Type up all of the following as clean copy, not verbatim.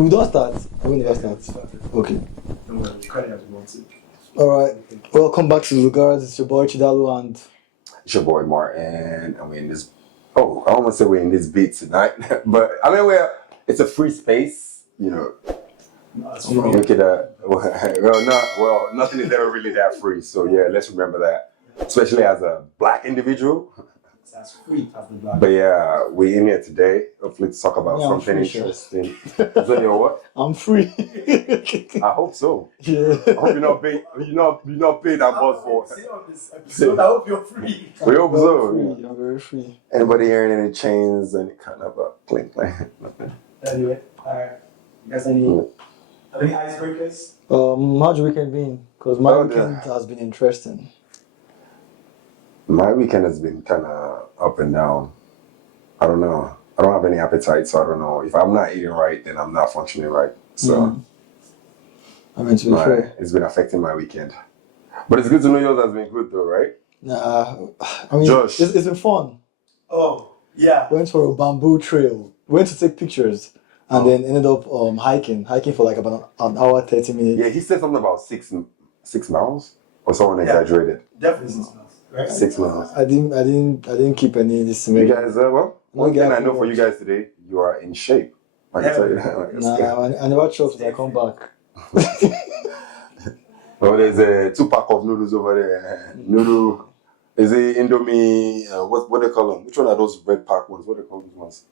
We don't start. We never start. Okay. Alright. Welcome back to Lugardians. It's your boy Chidalu and It's your boy Martin, and we're in this. Oh, I almost say we're in this beat tonight, but I mean it's a free space, you know. We could nothing is ever really that free. So yeah, let's remember that, especially as a black individual. That's free as the black. But yeah, we're in here today, hopefully to talk about something interesting. So you know what? I'm free. I hope so. Yeah. I hope you're not paid that much for. On this episode, I hope you're free. We hope so. Free. I'm very free. Anybody hearing any chains, any kind of a clink? Nothing. Anyway, alright. You guys any icebreakers? How's your weekend been? Because my weekend has been interesting. My weekend has been kind of up and down. I don't know. I don't have any appetite, so I don't know. If I'm not eating right, then I'm not functioning right. So, I mean, to be fair, it's been affecting my weekend. But it's good to know yours has been good, though, right? Nah, I mean, Josh. it's been fun. Oh, yeah. Went for a bamboo trail. Went to take pictures. And then ended up hiking for like about an hour, 30 minutes. Yeah, he said something about 6 miles, or someone exaggerated. Definitely 6 miles. Right? 6 miles. I didn't keep any of this. You guys, one thing I know for you guys today, you are in shape. I can tell you that. Nah, I never chopped till I come back. Oh, there's a 2-pack of noodles over there. Noodle. Is it Indomie? What they call them? Which one are those red pack ones? What they call these ones?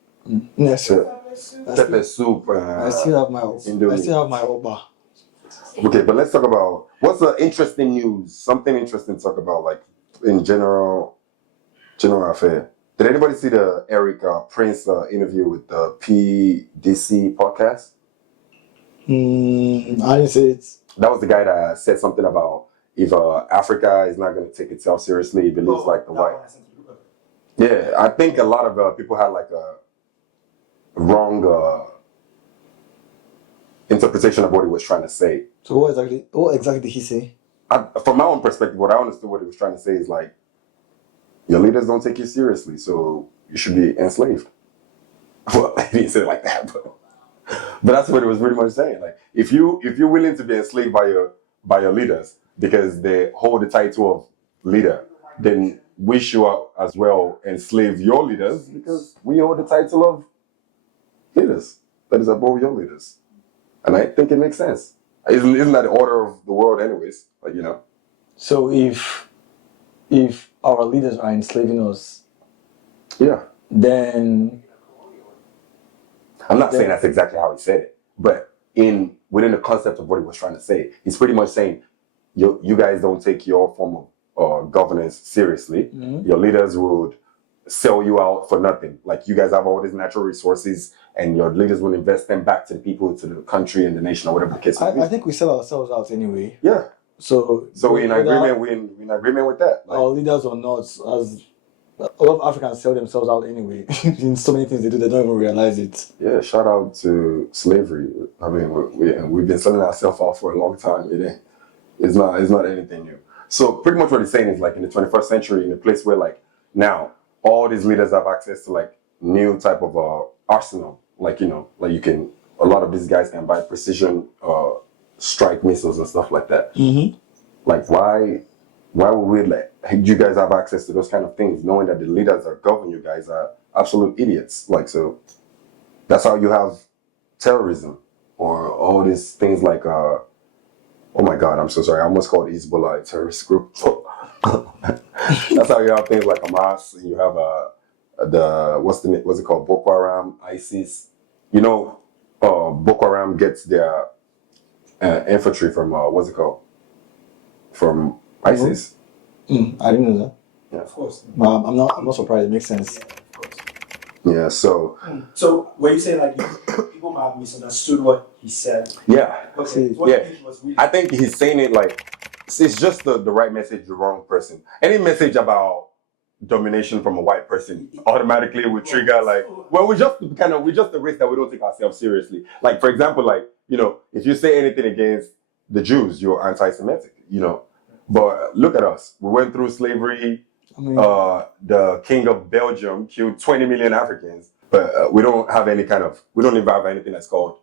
Yes. Pepper soup. I still have my Indomie. I still have my Oba. Okay, but let's talk about what's the interesting news. Something interesting to talk about, like in general affair. Did anybody see the Eric Prince interview with the PDC podcast? I didn't say it. That was the guy that said something about if Africa is not going to take itself seriously, he believes like the white. Yeah, I think a lot of people had like a wrong interpretation of what he was trying to say. So what exactly did he say? From my own perspective, what I understood what he was trying to say is like, your leaders don't take you seriously, so you should be enslaved. Well, he didn't say it like that, but that's what it was pretty much saying. Like, if you're willing to be enslaved by your leaders because they hold the title of leader, then we should as well enslave your leaders because we hold the title of leaders that is above your leaders. And I think it makes sense. Isn't that the order of the world anyways? Like, you know. So if our leaders are enslaving us, yeah, then I'm not saying that's exactly how he said it, but within the concept of what he was trying to say, he's pretty much saying you guys don't take your form of governance seriously. Mm-hmm. Your leaders would sell you out for nothing. Like, you guys have all these natural resources and your leaders will invest them back to the people, to the country and the nation or whatever the case may be. I think we sell ourselves out anyway. Yeah. So we're in agreement with that. Like, our leaders or not, as a lot of Africans sell themselves out anyway. In so many things they do, they don't even realize it. Yeah, shout out to slavery. I mean, we've been selling ourselves out for a long time. It's not anything new. So pretty much what he's saying is, like, in the 21st century, in a place where, like, now all these leaders have access to like new type of arsenal. Like, you know, like a lot of these guys can buy precision strike missiles and stuff like that. Mm-hmm. Like, why would we let you guys have access to those kind of things, knowing that the leaders that govern you guys are absolute idiots? Like, so that's how you have terrorism or all these things like oh my God, I'm so sorry, I almost called Hezbollah a terrorist group. That's how you have things like Hamas. You have what's it called, Boko Haram, ISIS. You know, Boko Haram gets their infantry from what's it called, from ISIS. I didn't know that. Yeah, of course. I'm not surprised. It makes sense. Yeah. So when you say like people might have misunderstood what he said. Yeah. Okay. I think he's saying it like it's just the right message, the wrong person. Any message about domination from a white person automatically would trigger like, well, we just the race that we don't take ourselves seriously. Like, for example, like, you know, if you say anything against the Jews, you're anti-Semitic, you know. But look at us. We went through slavery. I mean, the king of Belgium killed 20 million Africans, but we don't even have anything that's called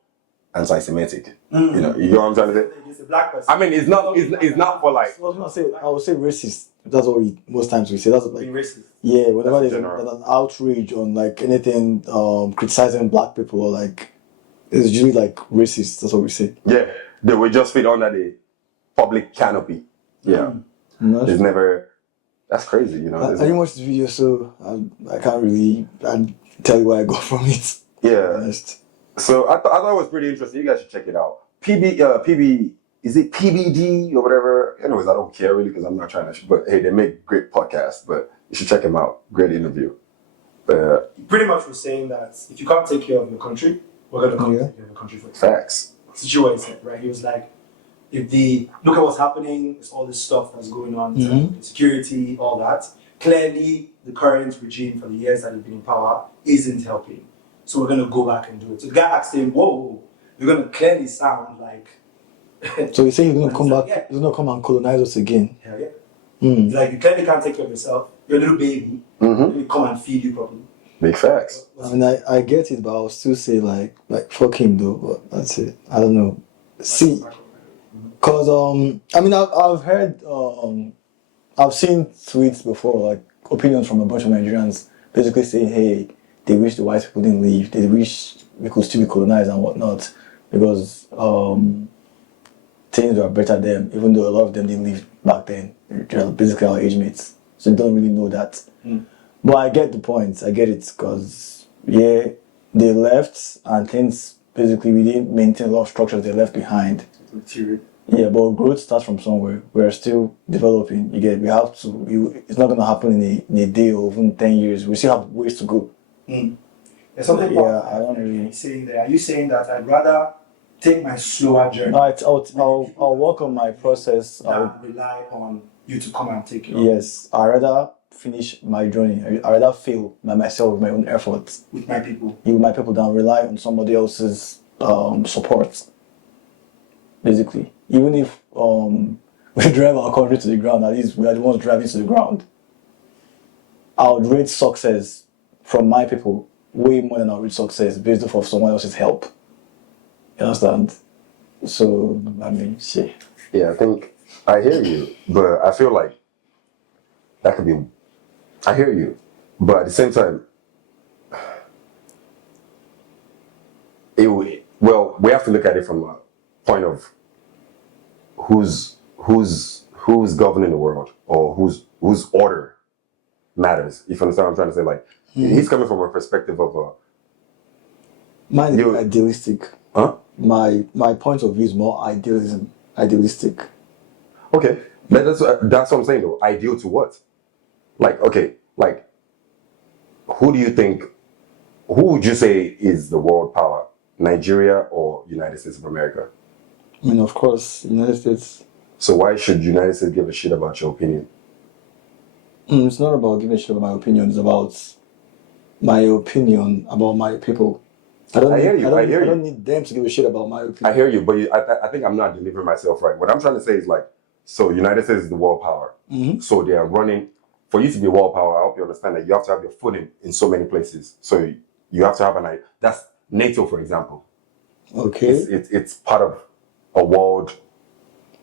anti-Semitic. You know what I'm trying to say? It's a black person. I mean, it's not for like. I would say racist. That's what most times we say. That's like Being racist. yeah. Whenever That's there's general. an outrage on like anything criticizing black people or like it's usually like racist. That's what we say. Yeah, they will just fit under the public canopy. Yeah, it's never. That's crazy, you know. I didn't watch the video, so I can't really tell you where I got from it. Yeah. Honest. So I thought it was pretty interesting. You guys should check it out. PB, is it PBD or whatever? Anyways, I don't care really because I'm not trying to. But hey, they make great podcasts. But you should check them out. Great interview. Pretty much was saying that if you can't take care of your country, we're gonna come take care of your country for you. Facts. That's what he said, right? He was like, look at what's happening, it's all this stuff that's going on, insecurity, all that. Clearly, the current regime for the years that have been in power isn't helping. So we're gonna go back and do it. So the guy asked him, whoa, you're gonna clearly sound like. So you say he's gonna come back? Yeah. He's gonna come and colonize us again? Hell yeah. It's like you clearly can't take care of yourself. You're a little baby. Let me come and feed you properly. Big facts. I mean, I get it, but I'll still say like fuck him though. But that's it. I don't know. See, cause I mean I've heard I've seen tweets before, like opinions from a bunch of Nigerians basically saying, hey, they wish the white people didn't leave. They wish we could still be colonized and whatnot because things were better then, even though a lot of them didn't leave back then. They're basically our age mates, so they don't really know that. But I get the point. I get it because yeah, they left and things basically we didn't maintain a lot of structures they left behind. Yeah, but growth starts from somewhere. We're still developing. You get. We have to. It's not gonna happen in a day or even 10 years. We still have ways to go. There's something. Yeah, I don't really. Saying there. Are you saying that I'd rather take my slower journey? No, I'll work on my process. Than rely on you to come and take it. Yes, I rather finish my journey. I rather fail by myself with my own efforts. With my people. With my people, than rely on somebody else's support. Basically, even if we drive our country to the ground, at least we are the ones driving to the ground. I would rate success from my people way more than I would rate success based off of someone else's help. You understand? So I mean, shit. Yeah, I think I hear you, but I feel like that could be. I hear you, but at the same time, we have to look at it from a point of who's governing the world or whose order matters. If you understand what I'm trying to say, like he's coming from a perspective of mine is idealistic. Huh? My point of view is more idealistic. Okay, that's what I'm saying though. Ideal to what? Like, okay, like, who would you say is the world power? Nigeria or United States of America? I mean, of course, United States. So why should United States give a shit about your opinion? It's not about giving a shit about my opinion. It's about my opinion about my people. I don't need them to give a shit about my opinion. I hear you, but I think I'm not delivering myself right. What I'm trying to say is like, so United States is the world power. So they are running. For you to be world power, I hope you understand that you have to have your foot in so many places. So you have to have an idea. That's NATO, for example. Okay. It's part of a world,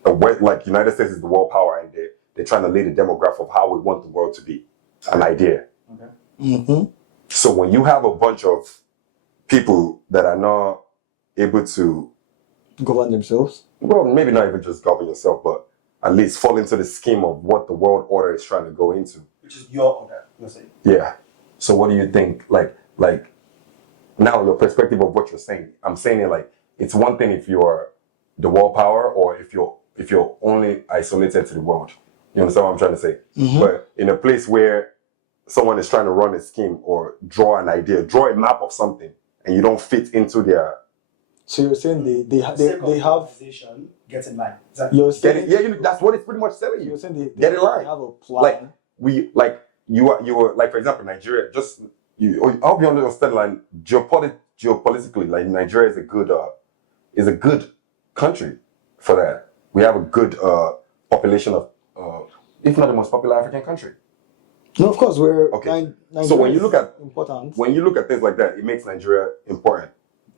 like United States is the world power, and they're trying to lay the demographic of how we want the world to be. An idea. Okay. So when you have a bunch of people that are not able to govern themselves, well, maybe not even just govern yourself, but at least fall into the scheme of what the world order is trying to go into. Which is your order, you're saying. Yeah. So what do you think? Like now your perspective of what you're saying. I'm saying it like it's one thing if you're the world power or if you're only isolated to the world. You understand what I'm trying to say? But in a place where someone is trying to run a scheme or draw an idea, draw a map of something, and you don't fit into their. So you're saying they have get in line. You're saying that's what it's pretty much telling you. You're saying they get in line. They have a plan. You were like, for example, Nigeria. I hope you understand. Like geopolitically, like Nigeria is a good country for that. We have a good population of, if not the most popular African country. No, of course we're okay. Nigeria So when you look at important. When you look at things like that, it makes Nigeria important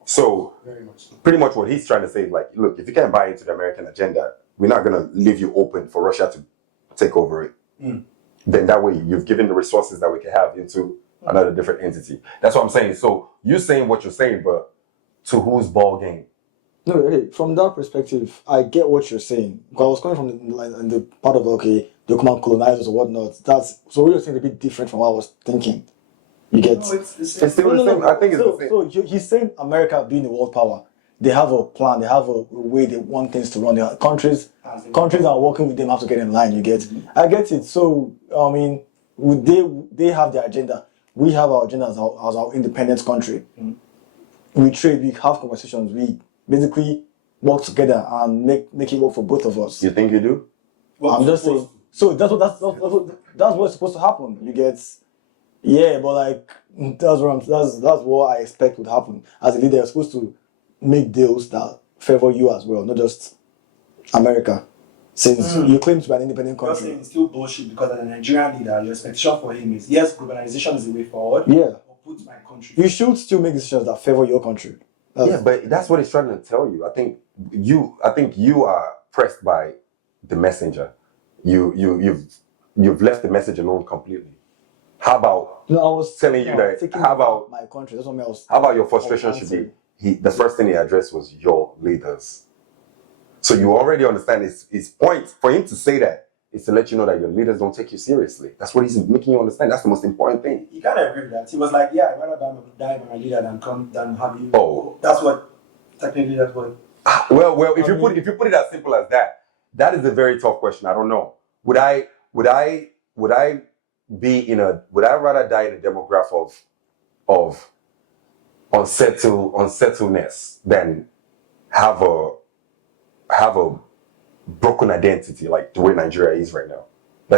So Very much so. pretty much what he's trying to say is like, look, if you can't buy into the American agenda, we're not going to leave you open for Russia to take over it. Then that way you've given the resources that we can have into another different entity. That's what I'm saying. So you're saying what you're saying, but to whose ball game? No, okay, from that perspective, I get what you're saying. Because I was coming from the part of, okay, they come and colonize us or whatnot. So what you're saying is a bit different from what I was thinking. You get? No, it's still the same. I think it's the same. So he's saying America being a world power, they have a plan, they have a way they want things to run. Their countries that are working with them have to get in line, you get? I get it. So, I mean, they have their agenda. We have our agenda as our independent country. We trade, we have conversations, we basically work together and make it work for both of us. You think you do? Well, I'm just saying. So that's what's supposed to happen. You get, yeah, but like that's what I expect would happen. As a leader, you're supposed to make deals that favor you as well, not just America. Since you claim to be an independent You're country. saying it's still bullshit because as a Nigerian leader, your expectation for him is yes, globalization is the way forward. Yeah. But put my country. You should still make decisions that favor your country. Yeah, but that's what he's trying to tell you. I think you are pressed by the messenger. You've left the message alone completely. How about No, I was telling you that? thinking How about my country? That's what I was. how about your frustration should be? The first thing he addressed was your leaders. So you already understand his point. For him to say that is to let you know that your leaders don't take you seriously. That's what he's making you understand. That's the most important thing. You kind of agree with that. He was like, yeah, I'd rather die by my leader than have you. Oh. That's what Well, if you put it as simple as that, that is a very tough question. I don't know. Would I rather die in a demographic of unsettledness than have a broken identity like the way Nigeria is right now?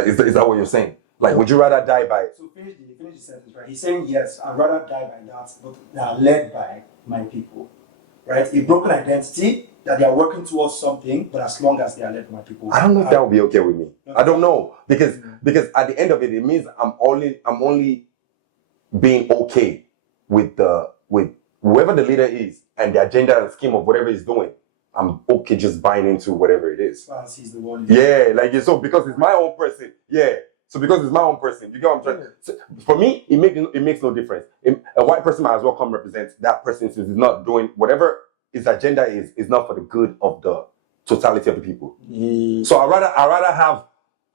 Is that what you're saying? Like, would you rather die by? So finish the sentence, right? He's saying yes, I'd rather die by that, but they are led by my people, right? A broken identity that they are working towards something, but as long as they are led by my people, I don't know if that would be okay with me. I don't know because at the end of it, it means I'm only being okay with whoever the leader is and the agenda and scheme of whatever he's doing. I'm okay just buying into whatever it is. as he's the one. Yeah, like so because it's my own person. Yeah. So because it's my own person, you get what I'm trying. So for me, it makes no difference. A white person might as well come represent that person since he's not doing whatever his agenda is not for the good of the totality of the people. Yeah. So I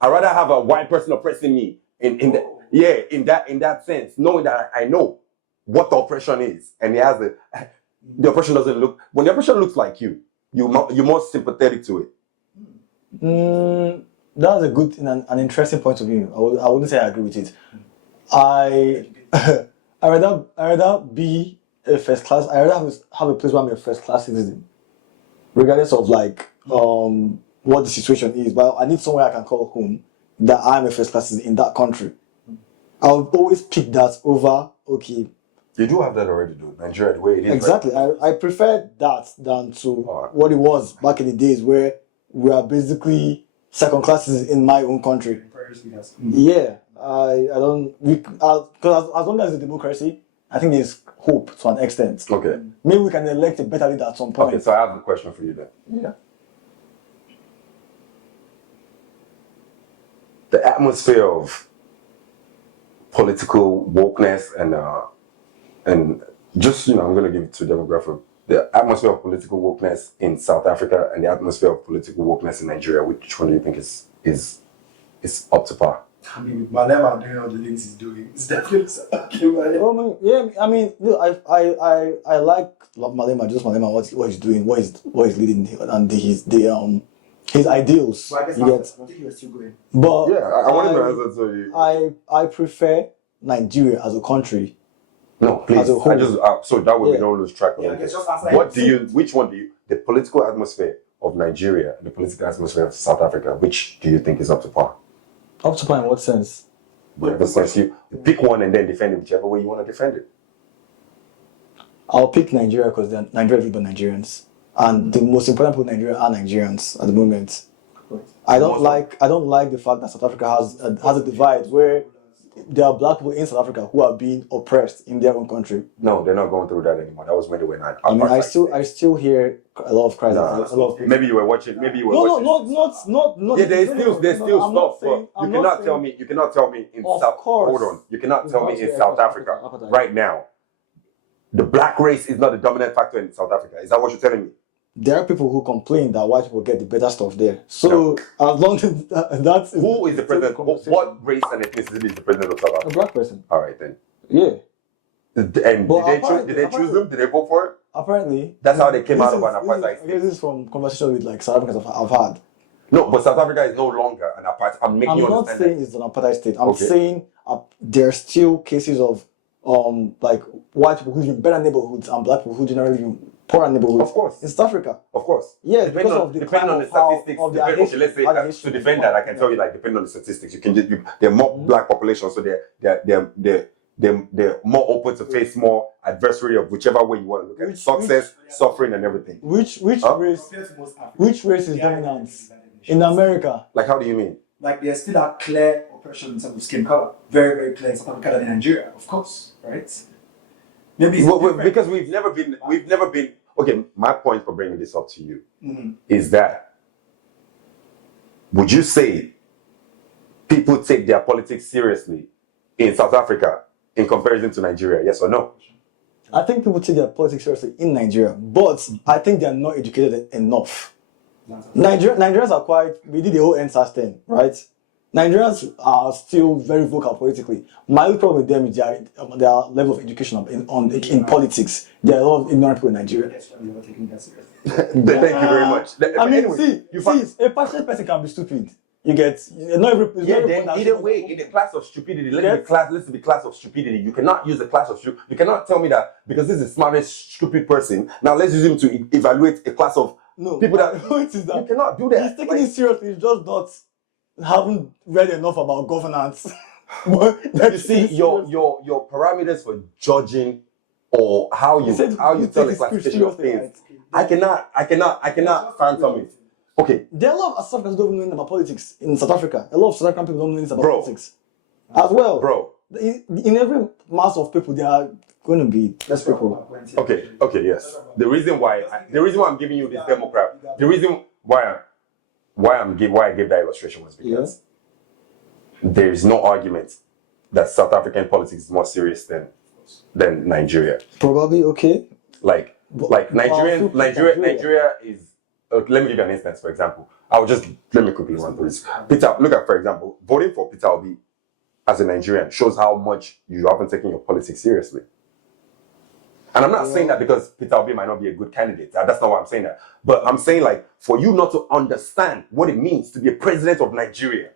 rather have a white person oppressing me in that sense, knowing that I know what the oppression is, and the oppression doesn't look when the oppression looks like you're more sympathetic to it. That's a good and an interesting point of view. I wouldn't say I agree with it. I rather be a first class. I rather have a place where I'm a first class citizen, regardless of like what the situation is. But I need somewhere I can call home that I'm a first class citizen in that country. I would always pick that over okay. You do have that already, dude. Nigeria, the way it is. Exactly. Right? I prefer that than to what it was back in the days where we are basically second classes in my own country. Yeah, I don't because as long as it's a democracy, I think there's hope to an extent. Okay. Maybe we can elect a better leader at some point. Okay, so I have a question for you then. Yeah. The atmosphere of political wokeness and just I'm going to give it to demographic. The atmosphere of political wokeness in South Africa and the atmosphere of political wokeness in Nigeria. Which one do you think is up to par? I mean, Malema doing all the things he's doing. It's definitely okay. Yeah, I mean, look, I like Malema, what he's doing, what he's leading, and his ideals. Well, I guess I think he was still going. But yeah, I wanted to answer to you. I prefer Nigeria as a country. No, please. As a whole. I just so that way we don't lose track of Yeah, it. just answer Which one do you? The political atmosphere of Nigeria and the political atmosphere of South Africa. Which do you think is up to par? Up to par in what sense? Whatever sense you pick one and then defend it whichever way you want to defend it. I'll pick Nigeria because Nigeria is by Nigerians, and the most important people in Nigeria are Nigerians at the moment. I don't like the fact that South Africa has a divide where there are black people in South Africa who are being oppressed in their own country. No, they're not going through that anymore. That was when they were not. I mean, I still hear a lot of cries. Nah, a lot of maybe you were watching. Maybe you were no, watching. not. Yeah, there's still I'm stuff. not saying, You cannot tell me. You cannot tell me in Of South. course. Hold on. You cannot tell me in Yeah, South yeah, Africa apartheid. right now. The black race is not the dominant factor in South Africa. Is that what you're telling me? There are people who complain that white people get the better stuff there. So as long as that's Who is the president? What race and ethnicity is the president of South a Africa? black person. All right then. Yeah. And But did they choose them? Did they vote for it? Apparently. That's how they came out of an I apartheid guess state. this is from conversation with like South Africans I've had. No, but South Africa is no longer an apartheid. I'm making I'm you not understand saying that. it's an apartheid state. I'm Okay. saying there's still cases of like white people who live in better neighborhoods and black people who generally live in poorer neighborhoods. Of course. In South Africa. Of course. Yeah, Depending because on, of the depending on the kind of statistics. how- of the Okay, history- let's say how the history to is defend that, I can tell you like depending on the statistics, you can just they're more black population, so they're more open to face more adversary of whichever way you want to look at it. Success, suffering, and everything. Which Huh? race Compared to most Africans, which race is they are dominant different in America? Like, how do you mean? Like there's still a clear oppression in terms of skin color. Very, very clear in South Africa than in Nigeria, of course, right? Maybe it's different. Because we've never been. Okay, my point for bringing this up to you Mhm. is that would you say people take their politics seriously in South Africa in comparison to Nigeria? Yes or no? I think people take their politics seriously in Nigeria, but I think they are not educated enough. Nigerians are we did the whole NSAS thing, right? Nigerians are still very vocal politically. My only problem with them is their level of education in politics. There are a lot of ignorant people in Nigeria. Yes, you're not taking that seriously. Thank you very much. I mean, Anyway, a passionate person can be stupid. You get not every Yeah, then either way, in the class of stupidity, let's be class of stupidity. You cannot use the class of stupidity. You cannot tell me that because this is the smartest stupid person. Now let's use him to evaluate a class of people that the point is that you cannot do that. he's taking it seriously. He's just not haven't read enough about governance. You see, your parameters for judging or how you tell the classification of things. I cannot phantom it. Okay. There are a lot of South Africans who don't even know anything about politics in South Africa. A lot of South African people don't know anything about Bro. politics. As well. Bro. In every mass of people, there are going to be less people. Okay, yes. The reason why I'm giving you this demographic, the reason why I gave that illustration was because there is no argument that South African politics is more serious than Nigeria. Probably okay. Like Nigeria is. Let me give you an instance. For example, let me quickly run through this. Look at, for example, voting for Peter Obi as a Nigerian shows how much you haven't taken your politics seriously. And I'm not saying that because Peter Obi might not be a good candidate. That's not why I'm saying that. But I'm saying, like, for you not to understand what it means to be a president of Nigeria,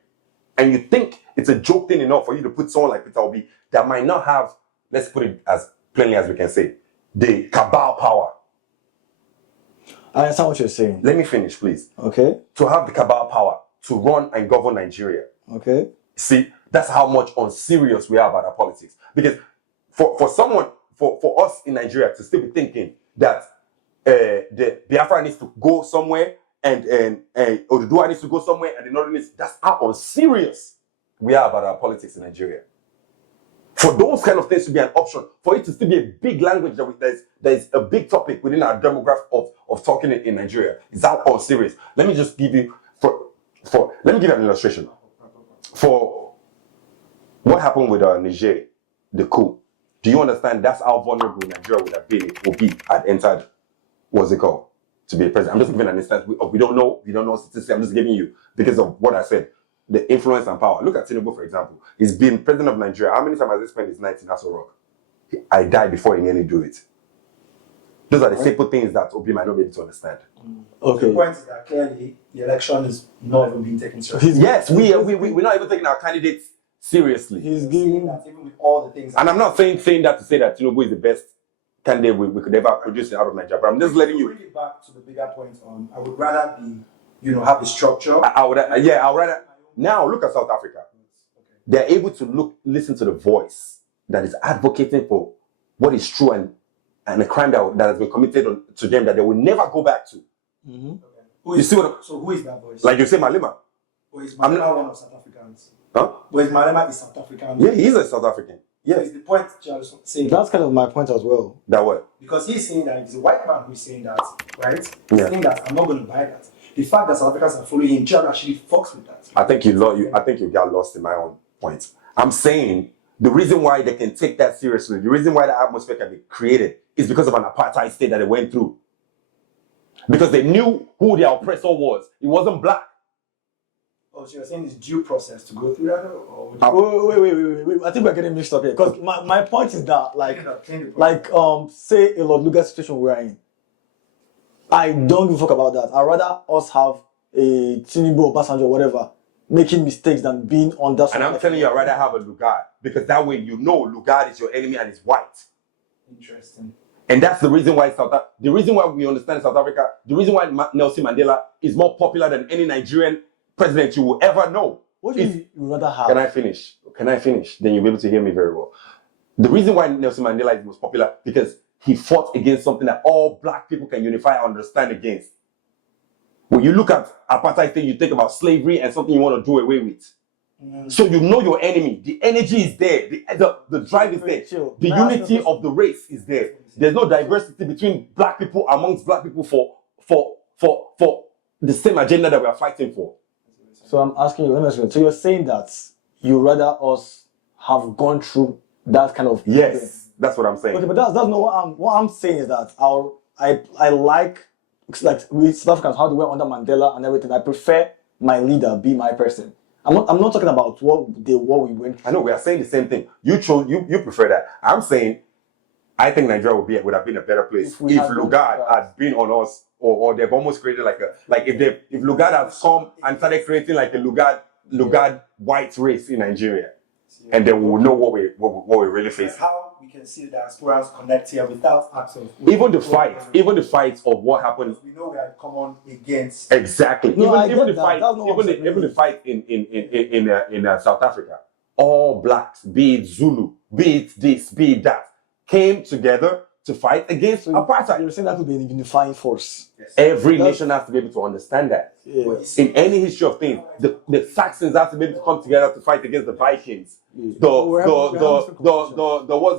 and you think it's a joke thing enough for you to put someone like Peter Obi that might not have, let's put it as plainly as we can say, the cabal power. I understand what you're saying. Let me finish, please. Okay. To have the cabal power to run and govern Nigeria. Okay. See, that's how much unserious we are about our politics. Because for us in Nigeria to still be thinking that the Biafra needs to go somewhere and Oduduwa needs to go somewhere and the Northern needs, that's how unserious we are about our politics in Nigeria. For those kind of things to be an option, for it to still be a big language that is a big topic within our demographic of talking in Nigeria, is that unserious? Let me just give you let me give you an illustration. For what happened with Niger, the coup, do you understand that's how vulnerable Nigeria would have been if Obi had entered, what's it called, to be a president? I'm just giving an instance. We don't know statistics. I'm just giving you because of what I said. The influence and power. Look at Tinubu, for example. He's been president of Nigeria. How many times has he spent his night in Aso Rock? I died before he nearly do it. Those are the simple things that Obi might not be able to understand. Okay. The point is that clearly the election is not even being taken seriously. Yes, we're not even taking our candidates seriously. He's Saying giving that even with all the things. And I'm not saying that to say that Tinubu is the best candidate we could ever produce out of Nigeria. But I'm just letting you. Bring it back to the bigger point on. I would rather have the structure. I would rather. Now look at South Africa. They're able to listen to the voice that is advocating for what is true and a crime that has been committed to them that they will never go back to. Mm-hmm. Okay. You see what? So who is that voice? Like you say, Malema. Or is Malema one of South Africans? Huh? Whereas Malema is South African. Yeah, he's a South African. Yes. Yes. The point Charles was saying. That's kind of my point as well. That what? Because he's saying that it's a white man who's saying that, right? He's Yeah. saying that I'm not going to buy that. The fact that South Africans are following him, Charles actually fucks with that. I think you got lost in my own points. I'm saying the reason why they can take that seriously, the reason why the atmosphere can be created is because of an apartheid state that they went through. Because they knew who their oppressor was. It wasn't black. Oh, so you're saying it's due process to go through that? Or Wait. I think we're getting mixed up here. Because my point is that, say a Lugar situation we're in. I don't give a fuck about that. I'd rather us have a Tinubu or Obasanjo or whatever making mistakes than being under. And I'm telling you, I'd rather have a Lugard. Because that way you know Lugard is your enemy and it's white. Interesting. And that's the reason why the reason why we understand South Africa, the reason why Nelson Mandela is more popular than any Nigerian president you will ever know. What do you rather have? Can I finish? Then you'll be able to hear me very well. The reason why Nelson Mandela is most popular because he fought against something that all black people can unify and understand against. When you look at apartheid thing, you think about slavery and something you want to do away with. So you know your enemy. The energy is there. The drive is there. The unity of the race is there. There's no diversity between black people amongst black people for the same agenda that we are fighting for. So I'm asking you, let me ask you. So you're saying that you rather us have gone through that kind of yes, that's what I'm saying. Okay, but that's not what I'm saying is that I like with South Africans how they were under Mandela and everything. I prefer my leader be my person. I'm not talking about what we went through. I know we are saying the same thing. You prefer that. I'm saying I think Nigeria would have been a better place if Lugard had been on us, or they've almost created if Lugard had come and started creating like a Lugard white race in Nigeria, and then we would know what we're really facing. How we can see the diasporans connect here without acts of even the fight of what happened. We know we are common against Exactly. No, even the fight in South Africa, all blacks, be it Zulu, be it this, be it that, came together to fight against apartheid. You're saying that would be a unifying force. Yes. Every nation has to be able to understand that. Yeah. In any history of things, the Saxons have to be able to come together to fight against the Vikings. The what's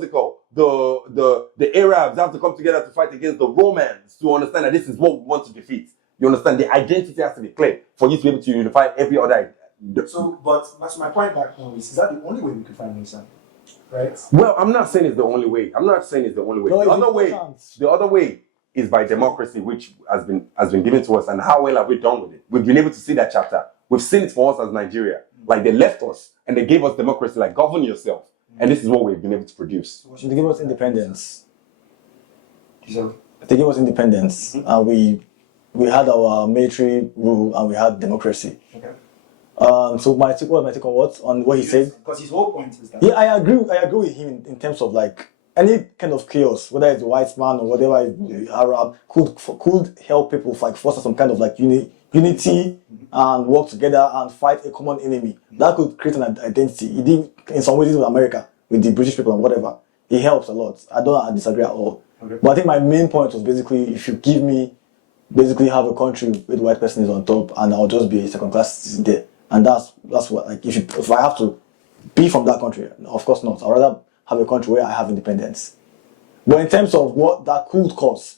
it called? The Arabs have to come together to fight against the Romans to understand that this is what we want to defeat. You understand? The identity has to be clear for you to be able to unify every other. So, but my point back now is that the only way we can find unison? Right? Well, I'm not saying it's the only way. No, the other way is by democracy, which has been given to us. And how well have we done with it? We've been able to see that chapter. We've seen it for us as Nigeria. Like they left us and they gave us democracy, like govern yourself. And this is what we've been able to produce. They gave us independence. So they gave us independence, and we had our military rule and we had democracy. okay. So my take on what he said. Because his whole point is that. Yeah, I agree with him in terms of like any kind of chaos, whether it's a white man or whatever, Arab, could help people like foster some kind of like unity and work together and fight a common enemy. That could create an identity. It did in some ways with America, with the British people and whatever. It helps a lot. I disagree at all. Okay. But I think my main point was basically if you give me have a country where the white person is on top and I'll just be a second class citizen there. And that's what, like, if I have to be from that country, of course not. I'd rather have a country where I have independence. But in terms of what that could cause,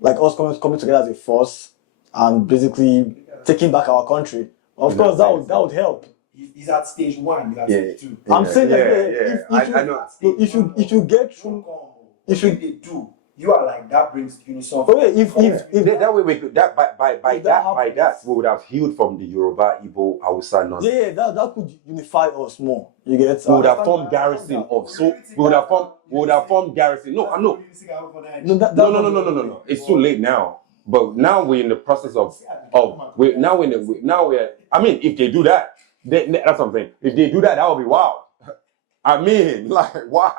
like us coming together as a force and basically taking back our country, of course that would help. He's at stage 1. He's at stage 2. I'm saying that if you get through, if they do, you are like that brings unison. Okay, if that way we could by that we would have healed from the Yoruba, Igbo, Hausa nonsense. Yeah, that could unify us more. You get? We would have formed garrison of so we would have formed garrison. No. It's too late now. But now we're in the process I mean, if they do that, that's what I'm saying. If they do that, that would be wild. I mean, like wow.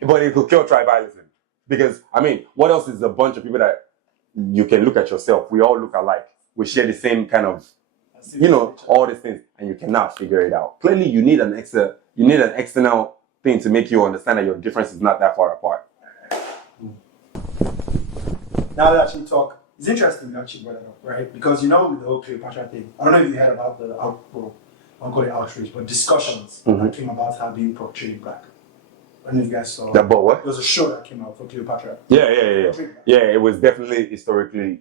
But it could kill tribalism. Because, I mean, what else is a bunch of people that you can look at yourself? We all look alike. We share the same kind of, all these things, and you cannot figure it out. Clearly, you need an external thing to make you understand that your difference is not that far apart. Now that actually talk, it's interesting you actually brought it up, right? Because with the whole Cleopatra thing, I don't know if you heard about the outpour I'll call it outrage, but discussions that came about her being portrayed black. I don't know if you guys saw. That about what? There was a show that came out for Cleopatra. Yeah. Yeah, it was definitely historically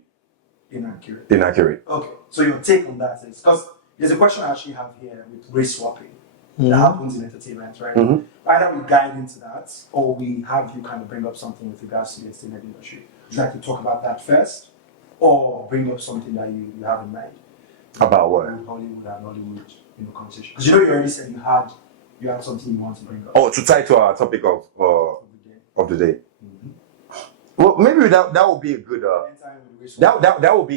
Inaccurate. Okay, so your take on that is because there's a question I actually have here with race swapping that happens in entertainment, right? Either we guide into that or we have you kind of bring up something with regards to the entertainment industry. Would you like to talk about that first or bring up something that you have in mind? About what? Hollywood and Nollywood, conversation. Because you already said you had something you want to bring up. Oh, to tie to our topic of the day. Well, maybe that would be a good that would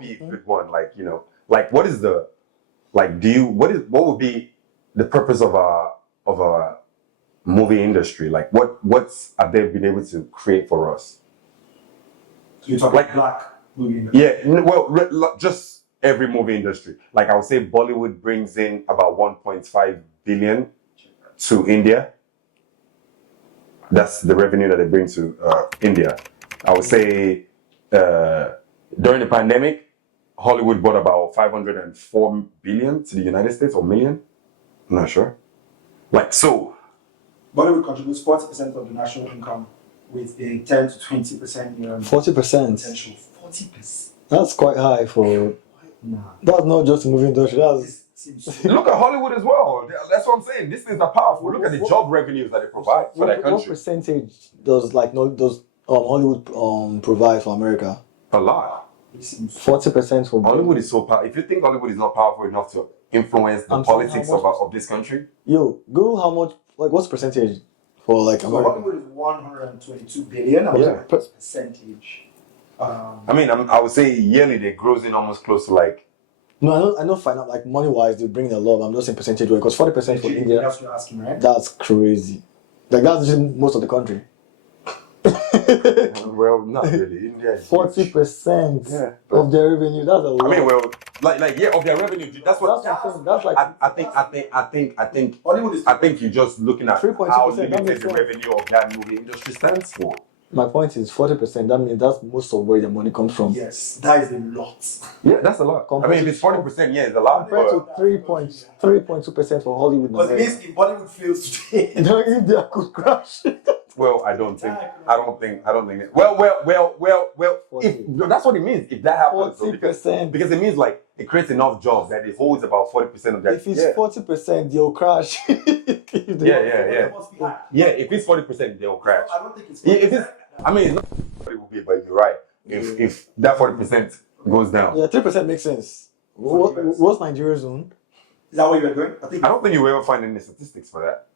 be a good one. Like, like what is the what would be the purpose of a movie industry? Like what's have they been able to create for us? So you're talking like black movie industry? Yeah, well, just every movie industry. Like I would say Bollywood brings in about 1.5 billion to India. That's the revenue that they bring to India. I would say during the pandemic, Hollywood brought about 504 billion to the United States, or million. I'm not sure. Like, so. Bollywood contributes 40% of the national income with a 10 to 20% 40%. potential. 40%. That's quite high for. That's not just a movie industry. Look at Hollywood as well. That's what I'm saying. These things are powerful. Look at the job revenues that they provide for that country. What percentage does Hollywood provide for America? A lot. 40% for Hollywood is so powerful. If you think Hollywood is not powerful enough to influence the politics of this country, Google how much. Like, what's percentage for like America? Hollywood is 122 billion. Percentage. I mean, I would say yearly they grows in almost close to like. No, I know. Like money wise, they bring a lot. I'm just saying percentage wise, because 40% for India. That's what you're asking, right? That's crazy. Like that's just most of the country. Well, not really. India 40% of their revenue. That's a lot. I mean, well, like of their revenue. That's what. That's like. I think. Hollywood is. I think you're just looking at 3.2%, how limited the revenue of that movie industry stands for. My point is 40%. That means that's most of where the money comes from. Yes, that is a lot. Yeah, that's a lot. I mean, if it's 40%, yeah, it's a lot. Compared to 3.2% for Hollywood. Because it means if Bollywood fails today, India could crash. Well, I don't think. Well. If that's what it means. If that happens, 40%, because it means like it creates enough jobs that it holds about 40% of that. If it's 40%, they'll crash. Yeah. If it's 40%, they'll crash. I don't think it's. If it's, I mean, it's not what it will be, but you're right. If that 40% goes down, 3% makes sense. What's Nigeria's zone? Is that where you're going? I don't think you will ever find any statistics for that.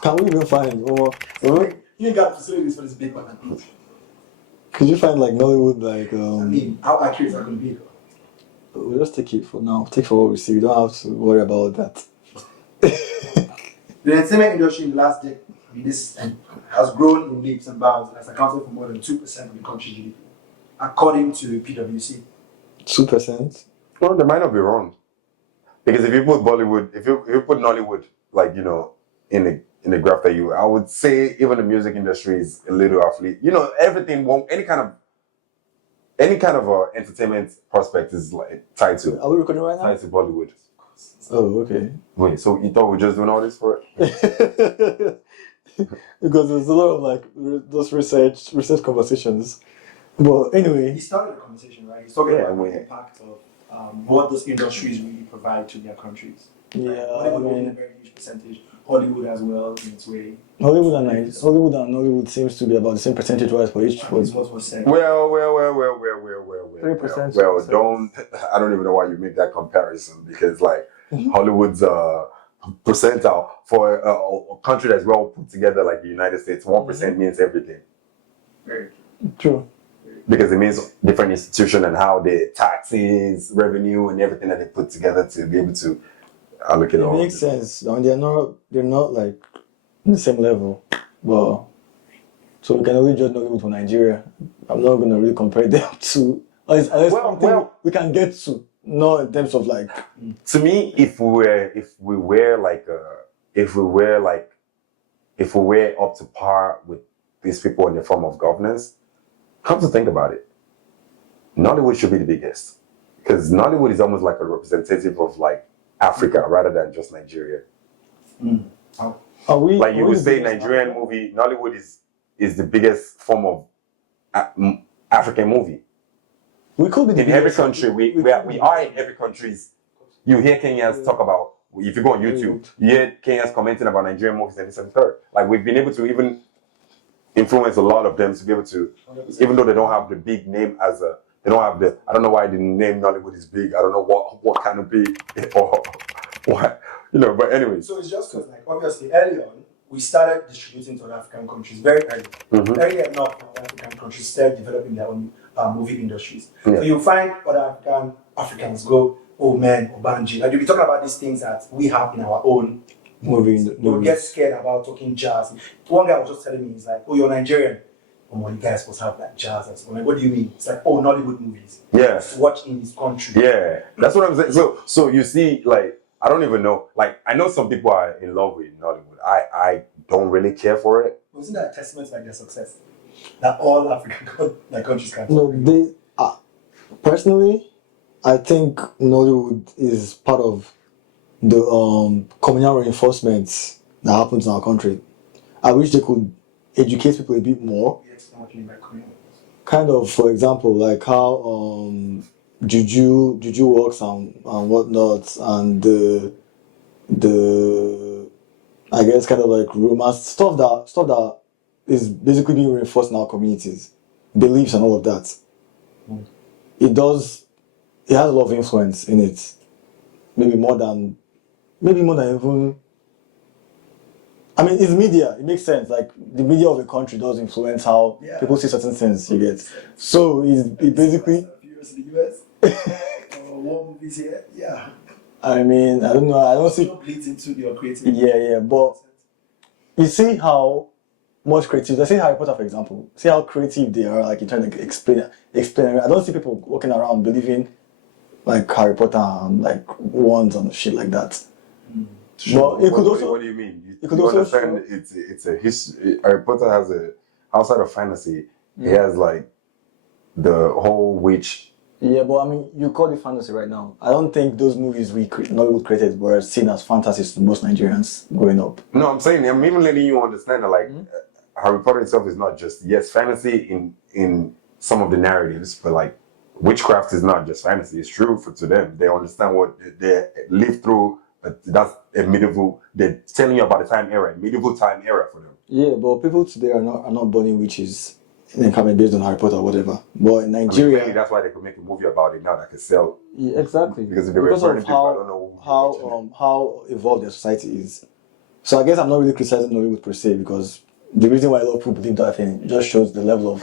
Can we even find? You ain't got facilities for this big one. Could you find like Nollywood, like? I mean, how accurate is that going to be? We'll just take it for now. Take for what we see. We don't have to worry about that. The entertainment industry in the last decade has grown in leaps and bounds and has accounted for more than 2% of the country's GDP, according to PwC. 2%? Well, they might not be wrong, because if you put Bollywood, if you put Nollywood, like in the graph that I would say even the music industry is a little affiliate. Everything any kind of entertainment prospect is like tied to. Are we recording right now? Tied to Bollywood. Oh, okay. Wait, so you thought we were just doing all this for it? Because there's a lot of like those research conversations. But anyway, he started the conversation, right? He's talking about the impact of what those industries really provide to their countries. Yeah, Bollywood in a very huge percentage. Hollywood as well in its way. Hollywood and Nollywood seems to be about the same percentage wise for each. That's what was said. Well. 3%. Well, I don't even know why you make that comparison, because like Hollywood's percentile for a country that's well put together like the United States, 1% means everything. Very true. Because it means different institution and how the taxes, revenue, and everything that they put together to be able to allocate. It makes sense. I mean, they're not like on the same level. But so we can only judge Nollywood for Nigeria. I'm not gonna really compare them to. Well, we can get to. Not in terms of like. To me, if we were up to par with these people in the form of governance, come to think about it, Nollywood should be the biggest, because Nollywood is almost like a representative of like Africa rather than just Nigeria. Are we Like you are we would the say, biggest Nigerian Africa? movie, Nollywood is the biggest form of African movie. We could be the In every biggest. country, we could are be the in every countries. You hear Kenyans talk about, if you go on YouTube, you hear Kenyans commenting about Nigerian movies and this and third. Like we've been able to even influence a lot of them to be able to, even though they don't have the big name they don't have the, I don't know why the name Nollywood is big. I don't know what kind of big or what, but anyway. So it's just because, like, obviously, early on, we started distributing to other African countries very early. Early enough, other African countries started developing their own movie industries. Yeah. So you find other Africans go, oh man, Obanji. Like, you'll be talking about these things that we have in our own movies. They will get scared about talking jazz. One guy was just telling me, he's like, oh, you're Nigerian. Oh, you guys supposed to have like jazz. I'm like, what do you mean? It's like, oh, Nollywood movies. Yeah. Watch in this country. Yeah, that's what I'm saying. So you see, like, I don't even know. Like, I know some people are in love with Nollywood. I don't really care for it. Wasn't that a testament to like their success? That all African countries can. No, they. Personally, I think Nollywood is part of the communal reinforcements that happens in our country. I wish they could educate people a bit more. Yes, what you mean by communal? Kind of, for example, like how juju works and whatnot, and the I guess kind of like romance stuff that is basically being reinforced in our communities, beliefs and all of that. It has a lot of influence in it, maybe more than even. I mean, it's media. It makes sense. Like the media of a country does influence how people see certain things. You get. So it basically. Viewers in the US. War movies here. Yeah. I mean, I don't know. I don't see. It bleeds into your creativity. Yeah, but you see how much creative. Let's say Harry Potter, for example. See how creative they are. Like in trying to explain. I don't see people walking around believing like Harry Potter and like wands and shit like that. Sure. But it could also. What do you mean? You could you also understand? It's a history. Harry Potter has outside of fantasy. He has like the whole witch. Yeah, but I mean, you call it fantasy right now. I don't think those movies Nollywood created were seen as fantasies to most Nigerians growing up. No, I'm saying I'm even letting you understand that like Harry Potter itself is not just fantasy in some of the narratives, but like witchcraft is not just fantasy. It's true to them. They understand what they live through. That's a medieval. They're telling you about the medieval time era for them. Yeah, but people today are not burning witches. They can be based on Harry Potter or whatever. But in Nigeria, maybe that's why they could make a movie about it now that could sell. Yeah, exactly. Because if they were burning people, I don't know how evolved their society is. So I guess I'm not really criticizing Nollywood per se, because the reason why a lot of people believe that thing just shows the level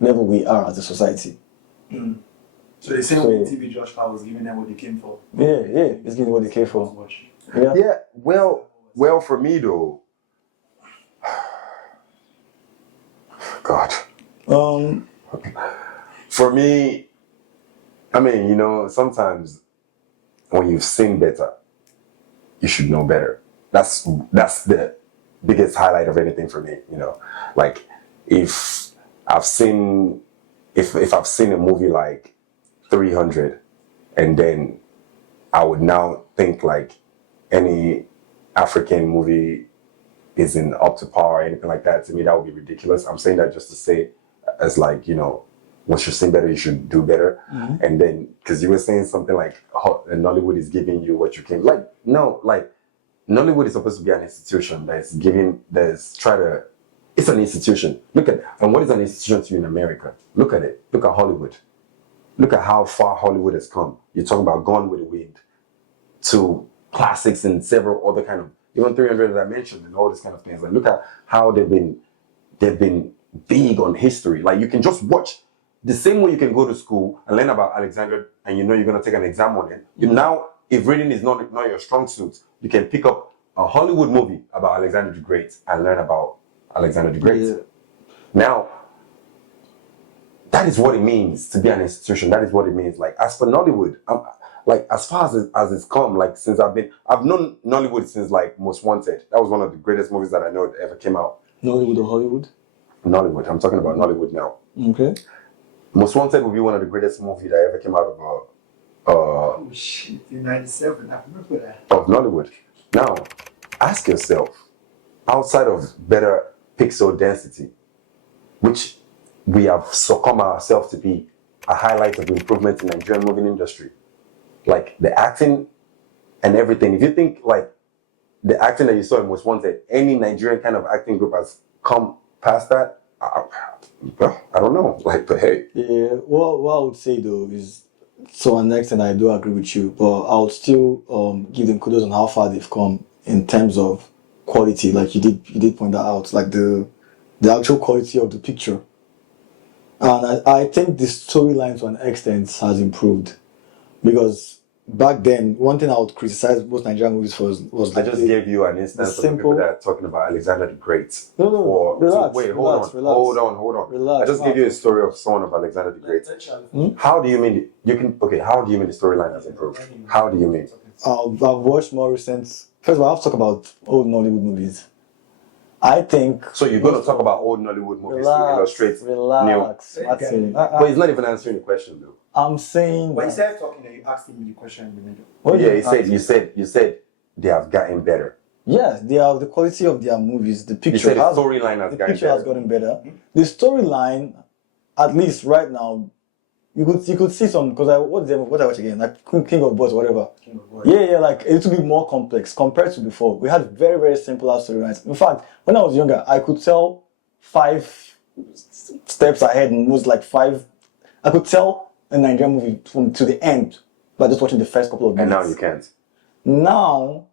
we are as a society. So the same way TV Josh Powell was giving them what they came for. Yeah, it's giving what they came for. Yeah. Well, for me though. God. For me, I mean, sometimes when you've seen better, you should know better. That's the biggest highlight of anything for me. Like if I've seen a movie like 300, and then I would now think like any African movie isn't up to par or anything like that. To me, that would be ridiculous. I'm saying that just to say, as like, once you're saying better, you should do better. And then, because you were saying something like, Nollywood is giving you what you came. Like, no, like, Nollywood is supposed to be an institution it's an institution. And what is an institution to you in America? Look at it. Look at Hollywood. Look at how far Hollywood has come. You're talking about Gone with the Wind to classics and several other kind of, even 300 that I mentioned and all these kind of things. Like, look at how they've been big on history. Like, you can just watch the same way you can go to school and learn about Alexander, and you're going to take an exam on it. Now, if reading is not your strong suit, you can pick up a Hollywood movie about Alexander the Great and learn about Alexander the Great. Yeah. Now, that is what it means to be an institution. That is what it means. Like, as for Nollywood, like, as far as it's come, like, since I've known Nollywood since, like, Most Wanted. That was one of the greatest movies that I know that ever came out. Nollywood or Hollywood? Nollywood. I'm talking about Nollywood now. Okay. Most Wanted will be one of the greatest movies that ever came out Oh shit! In '97, I remember that. of Nollywood. Now, ask yourself, outside of better pixel density, which we have succumbed ourselves to be a highlight of improvement in Nigerian movie industry, like the acting and everything. If you think like the acting that you saw in Most Wanted, any Nigerian kind of acting group has come past that, I don't know. Like, but hey, Yeah, what I would say though is, to an extent, I do agree with you, but I would still give them kudos on how far they've come in terms of quality. Like you did point that out, like the actual quality of the picture. And I think the storyline to an extent has improved, because back then, one thing I would criticize most Nigerian movies for was I like just gave you an instance of the people that are talking about Alexander the Great. Relax, hold on. Relax, I just gave you a story of someone of Alexander the Great. How do you mean how do you mean the storyline has improved? How do you mean? I've watched more recent. First of all, I have to talk about old Nollywood movies. I think. So you're going to talk about old Nollywood movies to illustrate Relax. new. But he's not even answering the question though. I'm saying. When he started talking, you asked him the question in the middle. Yeah, you said they have gotten better. Yes, they have the quality of their movies. The picture. You said the storyline has gotten better. Mm-hmm. The storyline, at least right now, you could see some, because what I watch again, like King of Boys, whatever. Yeah, like a little bit more complex compared to before. We had very, very simple storylines. In fact, when I was younger, I could tell 5 steps ahead, and was like 5. I could tell a Nigerian movie from to the end by just watching the first couple of minutes. And now you can't. Now,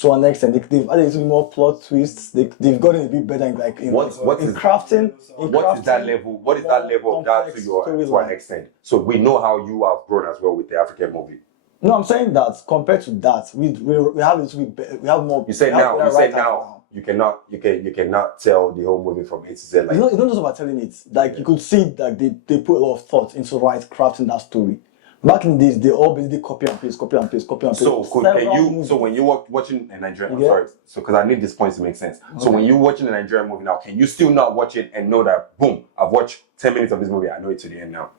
to an extent, they've added a little bit more plot twists. They've gotten a bit better in crafting. What is that level of that to an extent? So we know how you have grown as well with the African movie. No, I'm saying that compared to that, we have a little bit. We have more. You said now. You cannot tell the whole movie from A to Z. Like, it's not just about telling it. Like you could see that they put a lot of thought into crafting that story. Back in these, they all basically copy and paste. So when you're watching a Nigerian, I'm sorry, so because I need this point to make sense. Okay. So when you're watching a Nigerian movie now, can you still not watch it and know that boom, I've watched 10 minutes of this movie, I know it to the end now?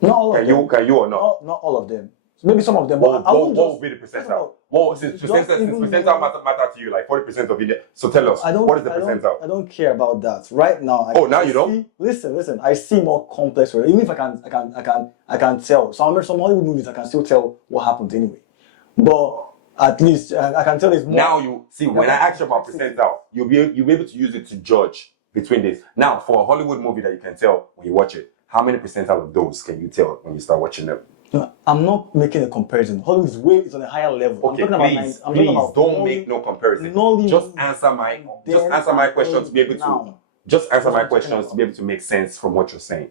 Not all of them. Can you or not? Not all of them. Maybe some of them. What will be the percentile? Since percentile matter to you, like 40% of India. So tell us, what is the percentile? I don't care about that. Right now, now you don't? Listen. I see more complex. Even if I can tell. Some Hollywood movies, I can still tell what happened anyway. But at least I can tell it's more. Now you see, when I ask you about percentile, you'll be able to use it to judge between this. Now, for a Hollywood movie that you can tell when you watch it, how many percentile of those can you tell when you start watching them? No, I'm not making a comparison. Hollywood is on a higher level. Okay, please don't make no comparison. Just answer my questions to be able to. Just answer my questions to be able to make sense from what you're saying.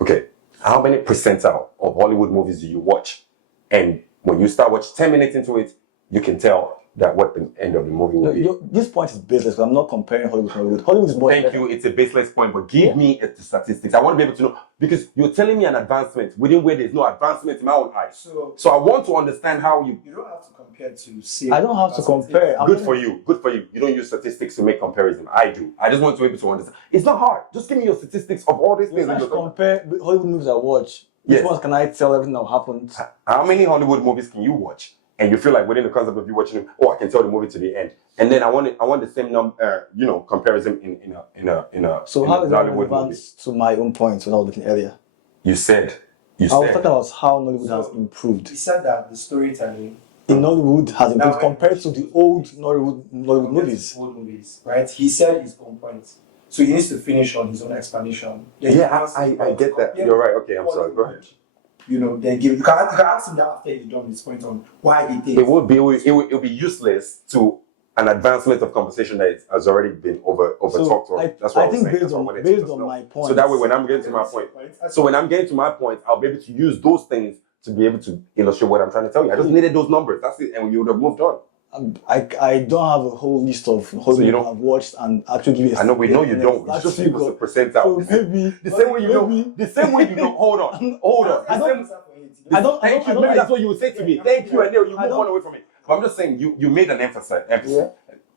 Okay, how many percentile of Hollywood movies do you watch? And when you start watching 10 minutes into it, you can tell that what the end of the movie will be. This point is baseless, but I'm not comparing Hollywood to Hollywood. Hollywood is more. Thank you. It's a baseless point, but give me the statistics. I want to be able to know, because you're telling me an advancement within where there's no advancement in my own eyes. So I want to understand how you. You don't have to compare to see. I don't have to compare. Good for you. You don't use statistics to make comparison. I do. I just want to be able to understand. It's not hard. Just give me your statistics of all these things. Let's compare Hollywood movies I watch. Which ones can I tell everything that happened? How many Hollywood movies can you watch? And you feel like within the concept of you watching them, I can tell the movie to the end. And then I want the same number, comparison in a. So how is that relevant to my own points when I was looking earlier? I was talking about how Nollywood has improved. He said that the storytelling in Nollywood has improved compared to the old Nollywood movies. Old movies, right? He said his own points. So he needs to finish on his own explanation. I get that. You're right. Okay, I'm sorry. Go ahead. Then you can ask him that after he's done his point on why he thinks it would be useless to an advancement of conversation that has already been over talked. That's what I think based on my point. So that way, when I'm getting to my point, I'll be able to use those things to be able to illustrate what I'm trying to tell you. I just needed those numbers. That's it, and you would have moved on. I don't have a whole list of Hollywood I've watched and actually give you. I know we know you don't. You just give us a percentile. So maybe the same way you don't. The same way you don't. Hold on. I don't. Thank you. Maybe that's what you would say to me. Thank you, and then you move on away from it. But I'm just saying you made an emphasis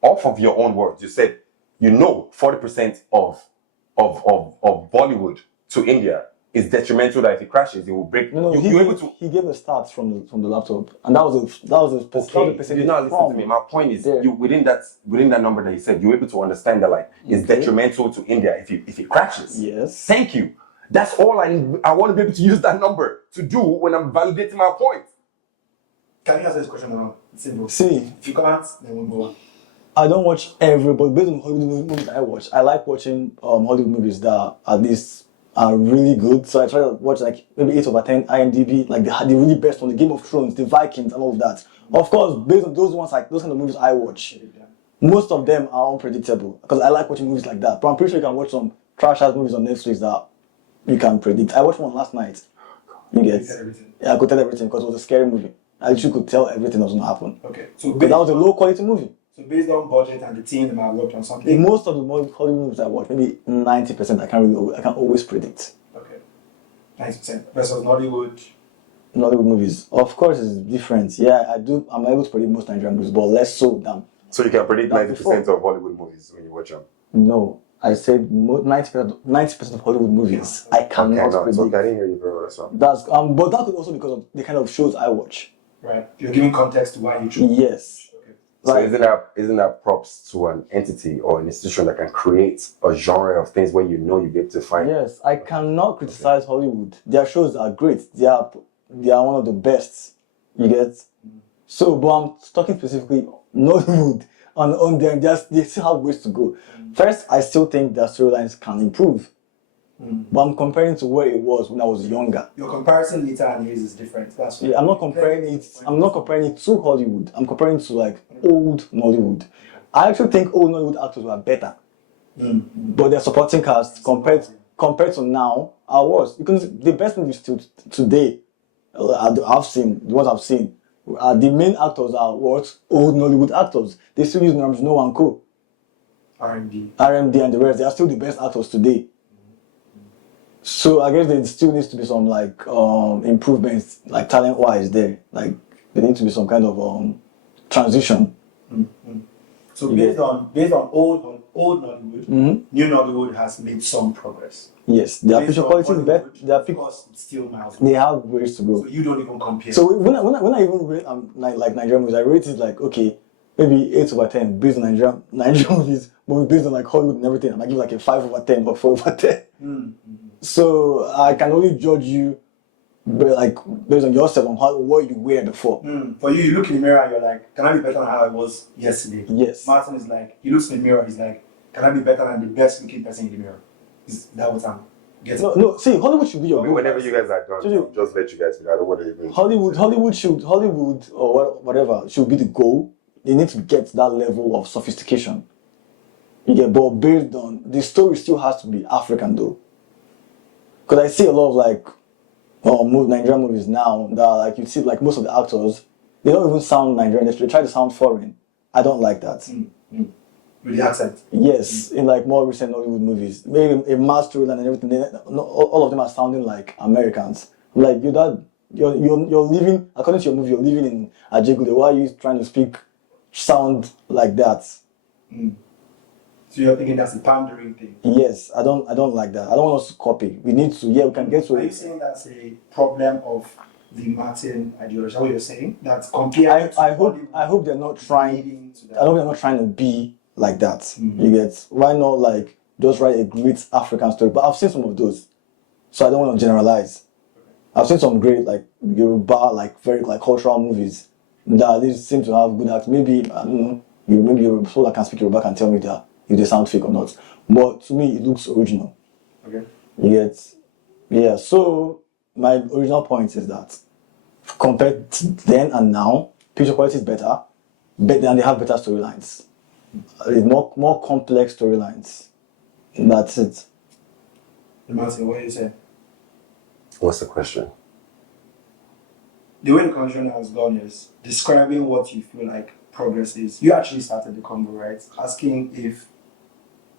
off of your own words. You said 40% of Bollywood to India it's detrimental that if it crashes, it will break. No, You're able to. he gave the stats from the laptop, and that was a Okay, you not listen to me. My point is, there. you within that number that you said, you're able to understand that like it's detrimental to India if it crashes. Yes. Thank you. That's all I need. I want to be able to use that number to do when I'm validating my point. Can you answer this question now? Simple. See, If you can't, then we'll go on. I don't watch everybody based on Hollywood movies I watch. I like watching Hollywood movies that at least are really good. So I try to watch like maybe 8/10 IMDb, like the really best one, the Game of Thrones, the Vikings, and all of that. Of course, based on those ones, like those kind of movies I watch, most of them are unpredictable because I like watching movies like that. But I'm pretty sure you can watch some trash ass movies on Netflix that you can predict. I watched one last night. You get? Yeah, I could tell everything because it was a scary movie. I literally could tell everything that was going to happen. Okay. So But that was a low quality movie. So based on budget and the team that might work on something. Most of the Hollywood movies I watch, maybe 90%, I can always predict. Okay. 90% versus Nollywood. Nollywood movies, of course, it's different. Yeah, I'm able to predict most Nigerian movies, but less so than. So you can predict Than 90% of Hollywood movies when you watch them. No, I said 90% of Hollywood movies I cannot predict. So I didn't hear you very well. So. That's but that could also because of the kind of shows I watch. Right. You're giving context to why you choose. Yes. Okay. So Like, isn't that props to an entity or an institution that can create a genre of things where you know you'll be able to find? yes, I cannot criticize Hollywood. Their shows are great. They are one of the best. You get. So, but I'm talking specifically Nollywood on them. They still have ways to go. First, I still think their storylines can improve. But I'm comparing to where it was when I was younger. Your comparison later and years is different. That's Yeah, I'm not comparing it to Hollywood. I'm comparing to like old Nollywood. I actually think old Nollywood actors were better. But their supporting cast compared to now are worse. Because the best movies still today I've seen, the ones I've seen, the main actors are what? Old Nollywood actors. They still use Snow and Co. R&D and the rest. They are still the best actors today. So I guess there still needs to be some like improvements, like talent wise there. Like there needs to be some kind of transition. So based on old Nollywood, new Nollywood has made some progress. Yes, their Based picture on quality is Hollywood, better. Their of course, it's still miles they away. have ways to go. So you don't even compare. So when I even rate like Nigerian movies, I rate it like okay, maybe 8/10 based on Nigerian movies, but based on like Hollywood and everything, and I give like a 5/10 or 4/10. So I can only judge you, like based on yourself on what you were before. For you look in the mirror and you're like, can I be better than how I was yesterday? Yes. Martin is like, he looks in the mirror, he's like, can I be better than the best looking person in the mirror? Is that what I'm getting? No. See, Hollywood should be your. Whenever you guys are done, I'll just let you guys know. I don't want to even. Hollywood or whatever should be the goal. They need to get that level of sophistication. You get, but based on the story still has to be African though. Because I see a lot of like Nigerian movies now that like you see like most of the actors, they don't even sound Nigerian. They try to sound foreign. I don't like that. With the accent. Yes, in like more recent Nollywood movies, maybe a mass storyline and everything, all of them are sounding like Americans. Like you're living according to your movie. You're living in Ajegunle. Why are you trying to sound like that? So you're thinking that's a pandering thing? Yes, I don't like that. I don't want us to copy. We need to. Yeah, we can get to Are you saying that's a problem of the Martin ideology? Is that what you're saying? That's compared. I hope they're not trying. I hope they're not trying to be like that. You get? Why not like just write a great African story? But I've seen some of those, so I don't want to generalize. I've seen some great like Yoruba, like very like cultural movies that they seem to have good acts. Maybe I don't know. Maybe people that can speak Yoruba can tell me that if they sound fake or not. But to me, it looks original. Okay. You get? Yeah. So my original point is that compared to then and now, picture quality is better, and they have better storylines. It's more complex storylines. That's it. Martin, what do you say? What's the question? The way the conversation has gone is describing what you feel like progress is. You actually started the convo, right? Asking if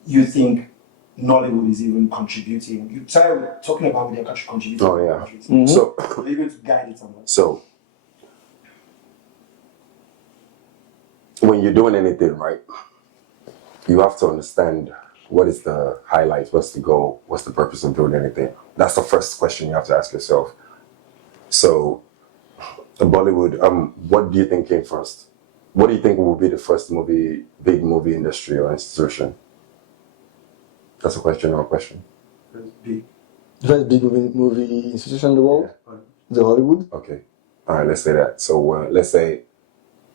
you think Nollywood is even contributing. You started talking about their contributing. Oh yeah. So you're able to guide it somewhat. So when you're doing anything, right, you have to understand what is the highlight, what's the goal, what's the purpose of doing anything. That's the first question you have to ask yourself. So, Bollywood, what do you think came first? What do you think will be the first big movie industry or institution? That's a question or a question? Big. The first big movie institution in the world? Yeah. The Hollywood? Okay. All right, let's say that. So let's say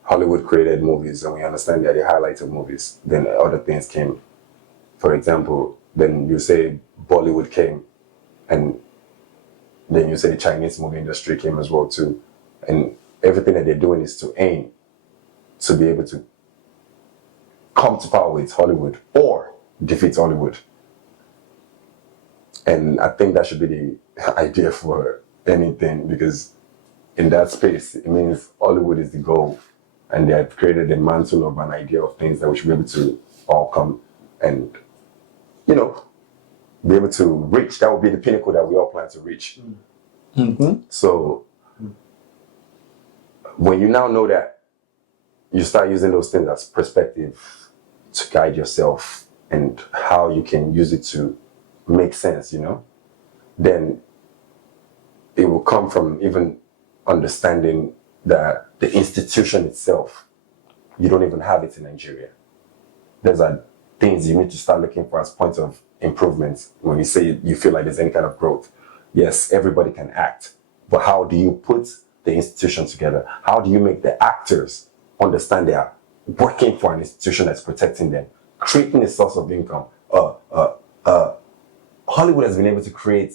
Hollywood created movies and we understand that they highlighted movies. Then other things came. For example, then you say Bollywood came and then you say the Chinese movie industry came as well too. And everything that they're doing is to aim to be able to come to power with Hollywood or defeat Hollywood. And I think that should be the idea for anything, because in that space, it means Hollywood is the goal. And they have created a mantle of an idea of things that we should be able to all come and, be able to reach. That would be the pinnacle that we all plan to reach. Mm-hmm. So when you now know that, you start using those things as perspective to guide yourself and how you can use it to make sense, then it will come from even understanding that the institution itself, you don't even have it in Nigeria. Those are things you need to start looking for as points of improvement when you say you feel like there's any kind of growth. Yes, everybody can act, but how do you put the institution together? How do you make the actors understand they are working for an institution that's protecting them, creating a source of income? Hollywood has been able to create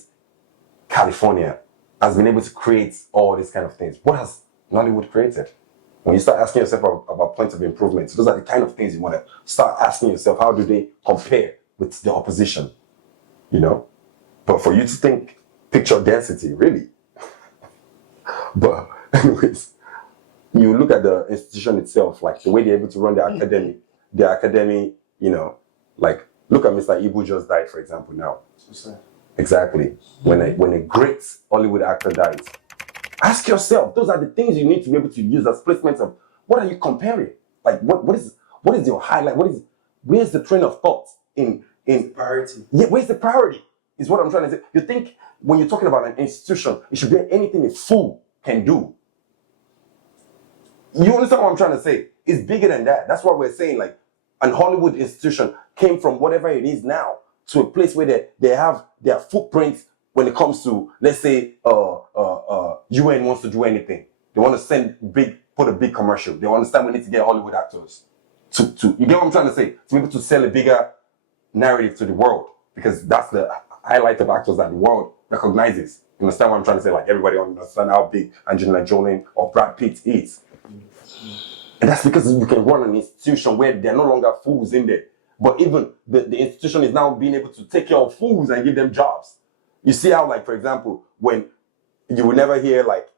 California, has been able to create all these kind of things. What has Nollywood created? When you start asking yourself about points of improvement, those are the kind of things you want to start asking yourself. How do they compare with the opposition? But for you to think picture density, really. But anyways, you look at the institution itself, like the way they're able to run the academy, like look at Mr. Ibu just died, for example, now. So sad. Exactly. When a great Hollywood actor dies, ask yourself, those are the things you need to be able to use as placements of what are you comparing? Like what is your highlight? Where's the train of thought in Priority. Yeah, where's the priority? Is what I'm trying to say. You think when you're talking about an institution, it should be anything a fool can do. You understand what I'm trying to say? It's bigger than that. That's what we're saying. Like an Hollywood institution came from whatever it is now to a place where they have their footprints when it comes to, let's say, UN wants to do anything. They want to put a big commercial. They understand we need to get Hollywood actors to you get what I'm trying to say? To be able to sell a bigger narrative to the world, because that's the highlight of actors that the world recognizes. You understand what I'm trying to say? Like everybody understand how big Angelina Jolie or Brad Pitt is. And that's because you can run an institution where they're no longer fools in there. But even the institution is now being able to take care of fools and give them jobs. You see how, like, for example, when you will never hear like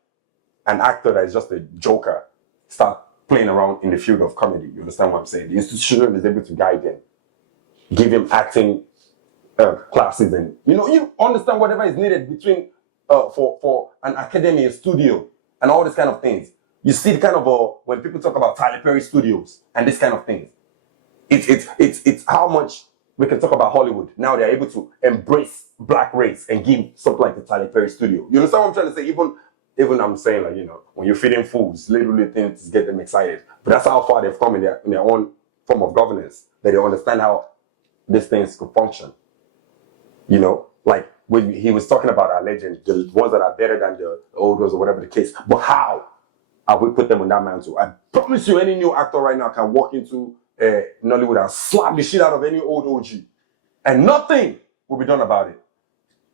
an actor that is just a joker start playing around in the field of comedy. You understand what I'm saying? The institution is able to guide them, give him acting classes, and you understand whatever is needed between for an academy, a studio, and all these kind of things. You see the kind of when people talk about Tyler Perry Studios and this kind of things. It's how much we can talk about Hollywood. Now they're able to embrace black race and give something like the Tyler Perry Studio. You understand what I'm trying to say? Even I'm saying, like, when you're feeding fools, literally things get them excited. But that's how far they've come in their own form of governance, that they understand how these things could function. Like when he was talking about our legends, the ones that are better than the old ones or whatever the case. But how have we put them on that mantle? I promise you, any new actor right now can walk into Nollywood and slap the shit out of any old OG, and nothing will be done about it.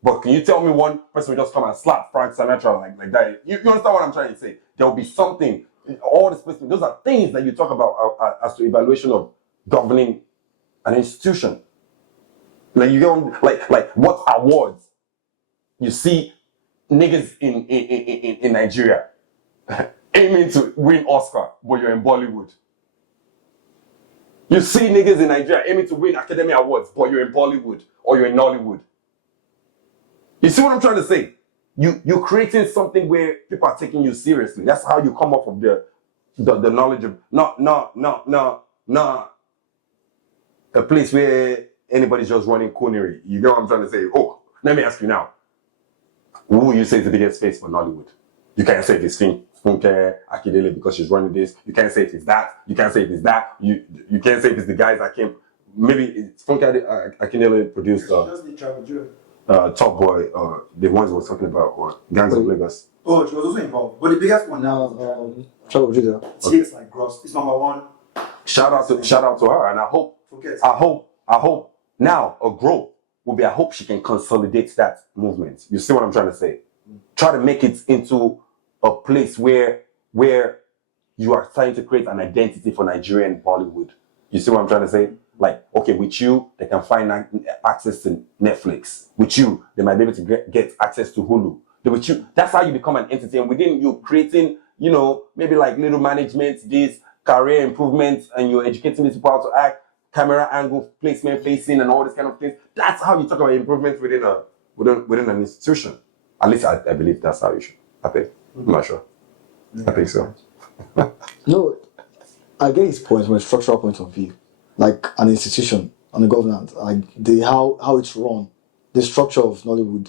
But can you tell me one person will just come and slap Frank Sinatra like that? You understand what I'm trying to say? There will be something. All this placement, those are things that you talk about as to evaluation of governing an institution. Like you go like what awards you see niggas in Nigeria aiming to win Oscar, but you're in Bollywood. You see niggas in Nigeria aiming to win Academy Awards, but you're in Bollywood or you're in Nollywood. You see what I'm trying to say? You're creating something where people are taking you seriously. That's how you come up with the knowledge of not a place where anybody's just running coonery. You know what I'm trying to say? Oh, let me ask you now. who will you say is the biggest face for Nollywood? You can't say if it's Funke Akindele because she's running this. You can't say if it's that. You can't say if it's that. You can't say if it's the guys that came. Maybe it's Funke Akindele produced Just the travel joke. Top Boy, the ones we're talking about, or Gangs of Lagos. Oh, she was also involved. But the biggest one now, Trouble Judah. TX like Gross. It's number one. Shout out to her, and I hope now a growth will be. I hope she can consolidate that movement. You see what I'm trying to say? Try to make it into a place where you are trying to create an identity for Nigerian Bollywood. You see what I'm trying to say? Like, okay, with you, they can find access to Netflix. With you, they might be able to get access to Hulu. With you, that's how you become an entity. And within you, creating, maybe like little management, this career improvements, and you're educating these people how to act, camera angle, placement, facing, and all this kind of things. That's how you talk about improvement within an institution. At least I believe that's how you should. I think. I'm not sure. I think so. No, I get his point from a structural point of view. Like an institution and the government, like how it's run, the structure of Nollywood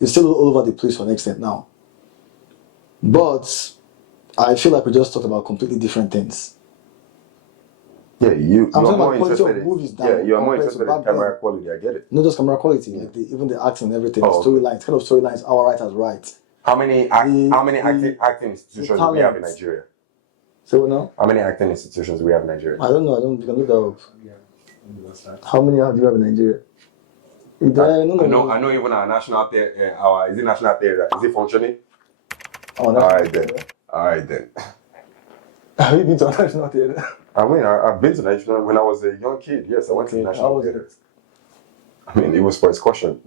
is still all over the place to an extent now. But I feel like we just talked about completely different things. Yeah, you're talking more about quality interested of movies in, now yeah, you're more compared to interested in back then. camera quality. I get it. Not just camera quality, like even the acting and everything, Oh, the storylines, kind of storylines our writers write. How many acting institutions do we have in talent. Nigeria? So now, How many acting institutions do we have in Nigeria? I don't know. You can look that up. Yeah. How many have you have in Nigeria? I know even our national theater, is it national theater? Is it functioning? Oh, All right then. Have you been to a national theater? I mean, I've been to national when I was a young kid. Yes, I went to national theaters. I mean, it was for excursion.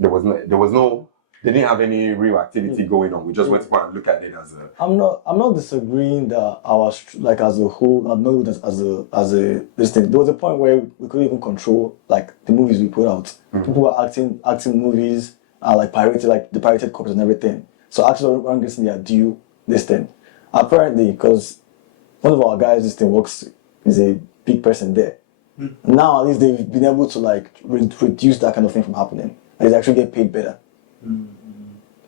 They didn't have any real activity going on. We just went to go and look at it as a. I'm not disagreeing that our like as a whole, not as a this thing. There was a point where we couldn't even control like the movies we put out. Mm-hmm. People were acting movies like pirated, like the pirated copies and everything. So actually, weren't getting their due this thing. Apparently, because one of our guys, this thing is a big person there. Mm-hmm. Now at least they've been able to like reduce that kind of thing from happening. Like, they actually get paid better. Mm-hmm.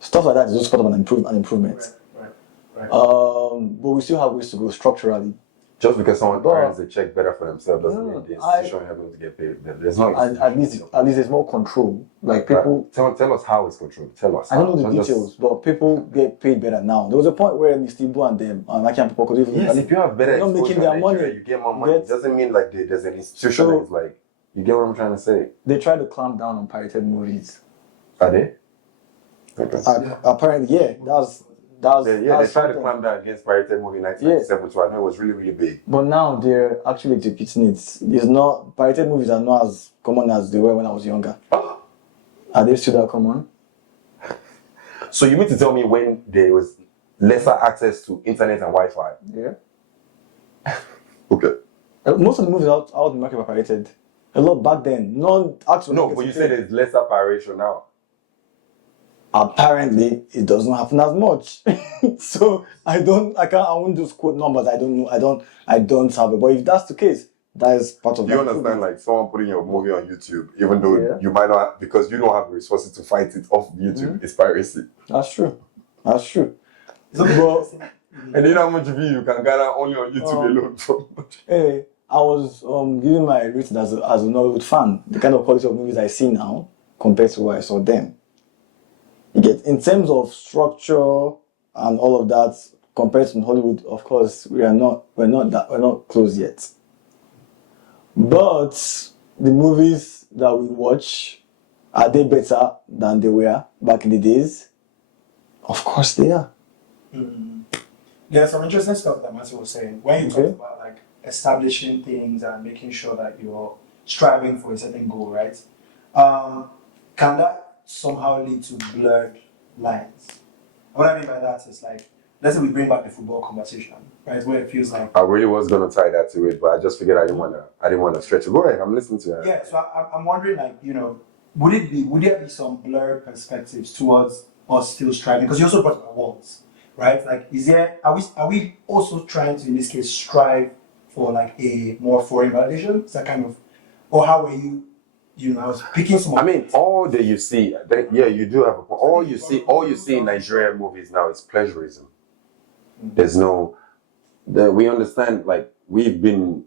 Stuff like that is just part of an improvement. Right. But we still have ways to go structurally. Just because someone earns a check better for themselves doesn't mean the institution having to get paid. There's no. At least there's more control. Like people. Tell us how it's controlled. Tell us. I don't know the details, but people get paid better now. There was a point where Nistibu and them and Akian people could even. Yes, if you have better not making their money, you get more money. It doesn't mean like there's an institution that's like. You get what I'm trying to say? They try to clamp down on pirated movies. Are they? Okay. Apparently, yeah. They tried to clamp down against pirated movie in 1997, so I know it was really, really big. But now they're actually depicting it. It's not pirated movies are not as common as they were when I was younger. Are they still that common? So you mean to tell me when there was lesser access to internet and Wi-Fi? Yeah. Okay. Most of the movies out in the market were pirated. A lot back then. No, but you said there's lesser piracy now. Apparently, it doesn't happen as much. So I won't just quote numbers. I don't know. I don't have it. But if that's the case, that is part of. You understand, like someone putting your movie on YouTube, even though you might not, because you don't have the resources to fight it off YouTube, it's piracy. That's true. But, and you know how much view you can gather only on YouTube alone. Hey, I was giving my rating as a Nollywood fan. The kind of quality of movies I see now compared to what I saw then. You get in terms of structure and all of that compared to Hollywood. Of course, we're not close yet. But the movies that we watch, are they better than they were back in the days? Of course they are. Mm-hmm. There's some interesting stuff that Matthew was saying when you talk about like establishing things and making sure that you're striving for a certain goal, right? Can that somehow lead to blurred lines? What I mean by that is like, let's say we bring back the football conversation, right? Where it feels like I really was gonna tie that to it, but I just figured I didn't wanna stretch it. Go ahead, I'm listening to that. Yeah, so I'm wondering, like, would there be some blurred perspectives towards us still striving? Because you also brought up awards, right? Like, are we also trying to in this case strive for like a more foreign validation? Is that kind of, or how are you I was picking some. I mean, all that you see, yeah, you do have a point. All you see in Nigerian movies now is pleasurism. There's no, we understand, like, we've been,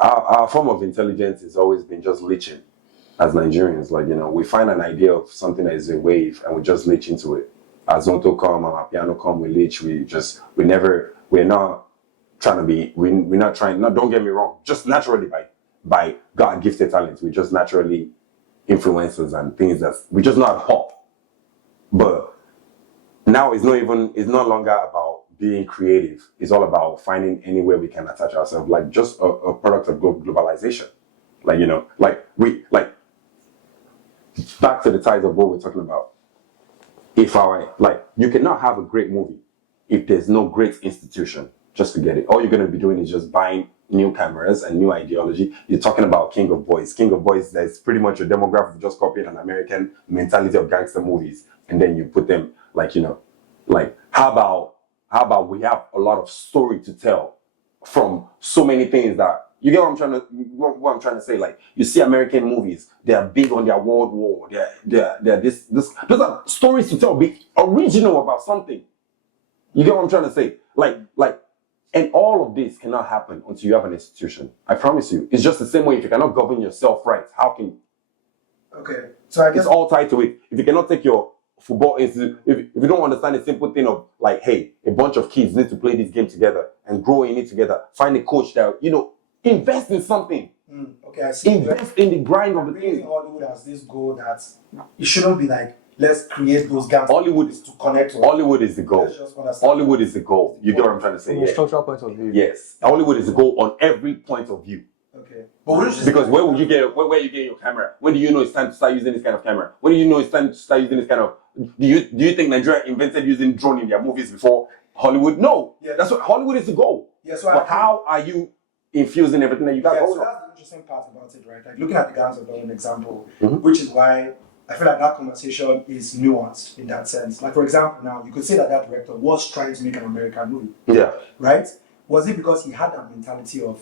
our form of intelligence has always been just leeching as Nigerians. Like, we find an idea of something that is a wave and we just leech into it. As Zonto come, piano come, we leech, we're not trying to be, we're not trying, don't get me wrong, just naturally by God gifted talents, we just naturally influencers and things we just know how to pop. But now it's no longer about being creative. It's all about finding anywhere we can attach ourselves, like just a product of globalization. Back to the ties of what we're talking about. You cannot have a great movie if there's no great institution just to get it. All you're going to be doing is just buying new cameras and new ideology. You're talking about King of Boys. King of Boys, that's pretty much a demographic just copying an American mentality of gangster movies. And then you put them how about we have a lot of story to tell from so many things that, you get what I'm trying to say? Like, you see American movies, they are big on their World War. They're this. Those are stories to tell, be original about something. You get what I'm trying to say? And all of this cannot happen until you have an institution. I promise you. It's just the same way. If you cannot govern yourself right, how can you? Okay. So I guess it's all tied to it. If you cannot take your football institute, if you don't understand the simple thing of, like, hey, a bunch of kids need to play this game together and grow in it together. Find a coach that, invest in something. Okay, I see. Invest in the grind of the thing. Hollywood has this goal that it shouldn't be like, let's create those gaps. Hollywood is to connect to. Hollywood is the goal. Hollywood is the goal. You get what I'm trying to say? From a structural point of view. Yes. Hollywood is the goal on every point of view. Okay. Because where you get your camera? When do you know it's time to start using this kind of camera? When do you know it's time to start using this kind of? Do you think Nigeria invented using drone in their movies before Hollywood? No. Yeah. That's what Hollywood is the goal. Yeah. But how are you infusing everything that you got going on? That's the interesting part about it, right? Like, looking at the Gangs of London example, mm-hmm. which is why I feel like that conversation is nuanced in that sense. Like, for example, now you could say that director was trying to make an American movie. Yeah. Right? Was it because he had that mentality of,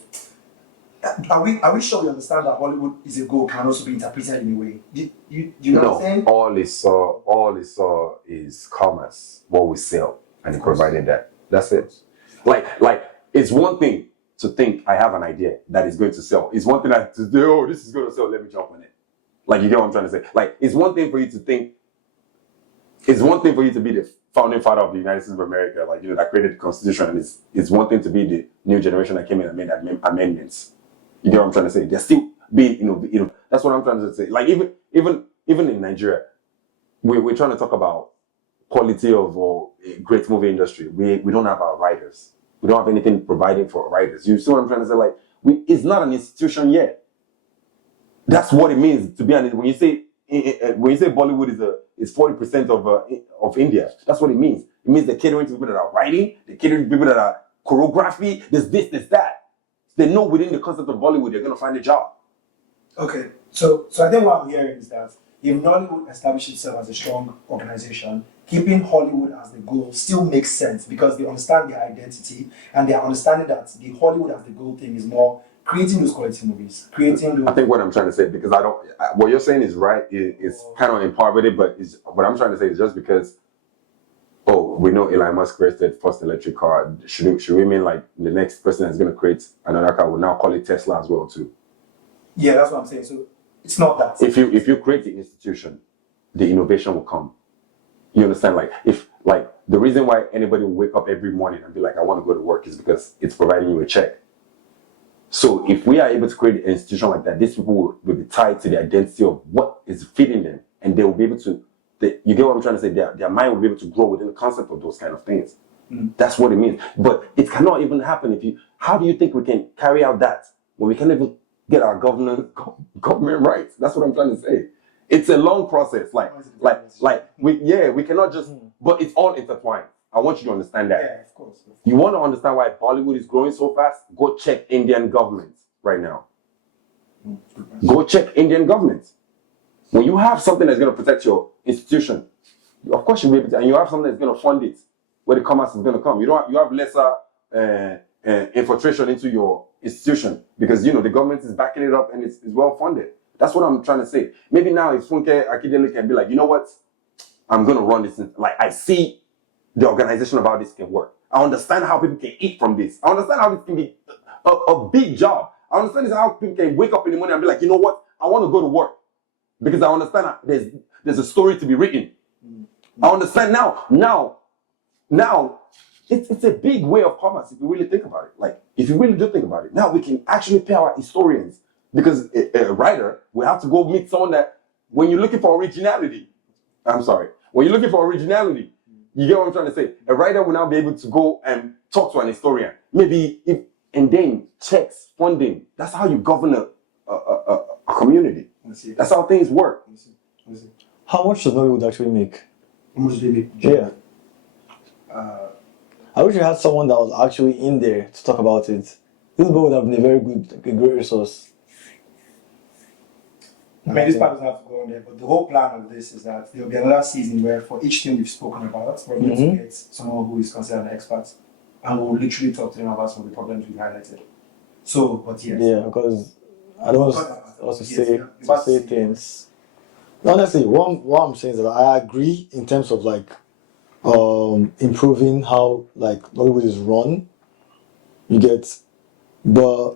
are we sure we understand that Hollywood is a goal can also be interpreted in a way? You know what I'm saying? All he saw is commerce, what we sell, and he provided that. That's it. Like it's one thing to think I have an idea that is going to sell. It's one thing to do, oh, this is going to sell, let me jump on it. Like, you get what I'm trying to say? Like, it's one thing for you to think, it's one thing for you to be the founding father of the United States of America, like, that created the Constitution, and it's one thing to be the new generation that came in and made amendments. You get what I'm trying to say? They're still being, that's what I'm trying to say. Like, even in Nigeria, we're trying to talk about quality of a great movie industry. We don't have our writers. We don't have anything providing for writers. You see what I'm trying to say? Like, it's not an institution yet. That's what it means to be an. When you say Bollywood is 40% of India, that's what it means. It means they're catering to people that are writing, they're catering to people that are choreography. There's this, there's that. They know within the concept of Bollywood they're gonna find a job. Okay, so I think what I'm hearing is that if Nollywood established itself as a strong organization, keeping Hollywood as the goal still makes sense because they understand their identity and they are understanding that the Hollywood as the goal thing is more creating those quality movies, I think what I'm trying to say, because what you're saying is right, is kind of in part with it, but what I'm trying to say is just because, we know Elon Musk created first electric car, should we mean like the next person that's going to create another car will now call it Tesla as well too? Yeah, that's what I'm saying. So it's not that. If you create the institution, the innovation will come. You understand? Like the reason why anybody will wake up every morning and be like, I want to go to work is because it's providing you a check. So if we are able to create an institution like that, these people will be tied to the identity of what is feeding them, and they will be able to, you get what I'm trying to say, their mind will be able to grow within the concept of those kind of things. That's what it means. But it cannot even happen how do you think we can carry out that when we can't even get our government rights? That's what I'm trying to say. It's a long process. We cannot just, but it's all intertwined. I want you to understand that. Yeah, of course. You want to understand why Bollywood is growing so fast? Go check Indian government right now. Go check Indian government. When you have something that's going to protect your institution, of course you'll be able to, and you have something that's going to fund it, where the commerce is going to come. You have lesser infiltration into your institution because the government is backing it up and it's well funded. That's what I'm trying to say. Maybe now if Funke Akindele can be like, you know what? I'm going to run this. Like, I see the organization of how this can work. I understand how people can eat from this. I understand how this can be a big job. I understand how people can wake up in the morning and be like, you know what? I want to go to work because I understand that there's a story to be written. I understand now, it's a big way of commerce if you really think about it. Like, if you really do think about it, now we can actually pay our historians because a writer will have to go meet someone that, when you're looking for originality, when you're looking for originality, you get what I'm trying to say? A writer will now be able to go and talk to an historian. Maybe and then checks, funding. That's how you govern a community. That's how things work. How much does Nollywood actually make? How much do they make? Yeah. I wish you had someone that was actually in there to talk about it. This boy would have been a great resource. I mean, this part doesn't have to go on there, but the whole plan of this is that there will be another season where for each thing we've spoken about, we're going to get someone who is considered an expert, and we'll literally talk to them about some of the problems we've highlighted. So, but yes. Yeah, because I don't want to say things. Honestly, what I'm saying is that I agree in terms of like improving how like Nollywood is run. You get, but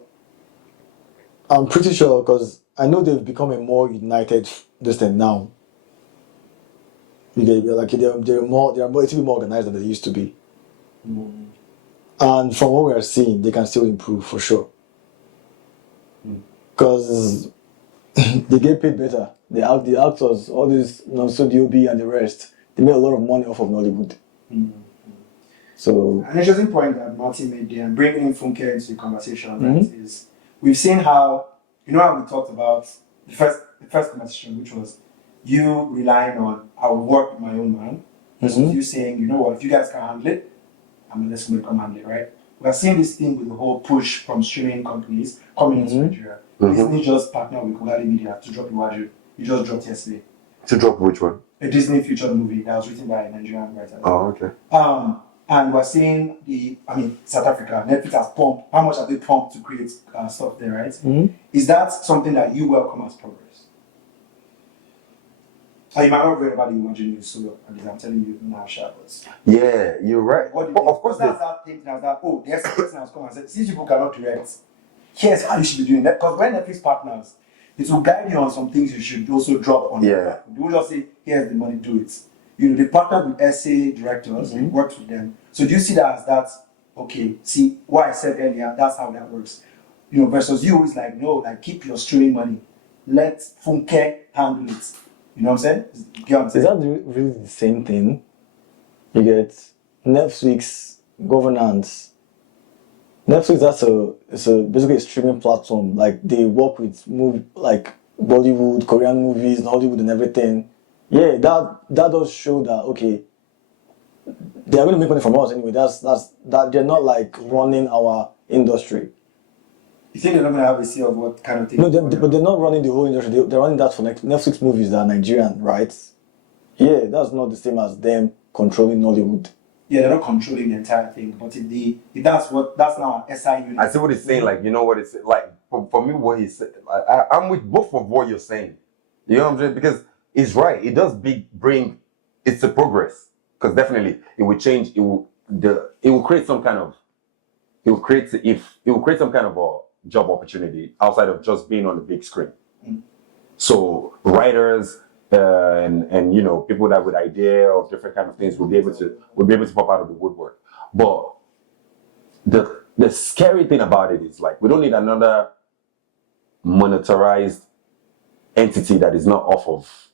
I'm pretty sure because I know they've become a more united distant now. You get, like they're a little bit more organized than they used to be. And from what we are seeing, they can still improve for sure. Because they get paid better. The actors, all these Studio B and the rest, they make a lot of money off of Nollywood. So an interesting point that Martin made there, and bringing in Funke into the conversation, right, is we've seen how, you know, how we talked about the first conversation, which was you relying on I will work with my own man, versus you saying, you know what, if you guys can handle it, I'm gonna let somebody come handle it, right? We are seeing this thing with the whole push from streaming companies coming into Nigeria. Disney just partnered with Lugardians Media to drop Iwaju. You just dropped yesterday. To drop which one? A Disney featured movie that was written by a Nigerian writer. Oh, okay. And we're seeing South Africa, Netflix has pumped. How much have they pumped to create stuff there, right? Is that something that you welcome as progress? You might not read about the Iwaju news, so at least I'm telling you now, but yeah, you're right. What do you think? Of course, that's that thing. That's that. Oh, the experts has come and said, since people cannot direct, here's how you should be doing that. Because when Netflix partners, it will guide you on some things you should also drop on. Yeah. They will just say, here's the money, do it. You know, they partnered with essay directors, they worked with them. So do you see that as that, okay, see what I said earlier, that's how that works. You know, versus you is like, no, like keep your streaming money. Let Funke handle it. You know what I'm saying? You get what I'm saying? is that really the same thing? You get Netflix governance. Netflix, it's basically a streaming platform. Like they work with like Bollywood, Korean movies, Hollywood, and everything. Yeah, that does show that okay, they are going to make money from us anyway. That they're not like running our industry. You think they're not going to have a say of what kind of thing? No, but they're not running the whole industry. They're running that for Netflix movies that are Nigerian, right? Yeah, that's not the same as them controlling Nollywood. Yeah, they're not controlling the entire thing. But if that's now an SI unit. I see what he's saying. Like, you know what it's like. For me, what he said, I'm with both of what you're saying. You know what I'm saying? Because it's right. It does bring. It's a progress. Because definitely it will change. It will create some kind of. It will create some kind of a job opportunity outside of just being on the big screen. So writers and you know people that with idea of different kind of things will be able to pop out of the woodwork. But the scary thing about it is like we don't need another monetarized entity that is not off of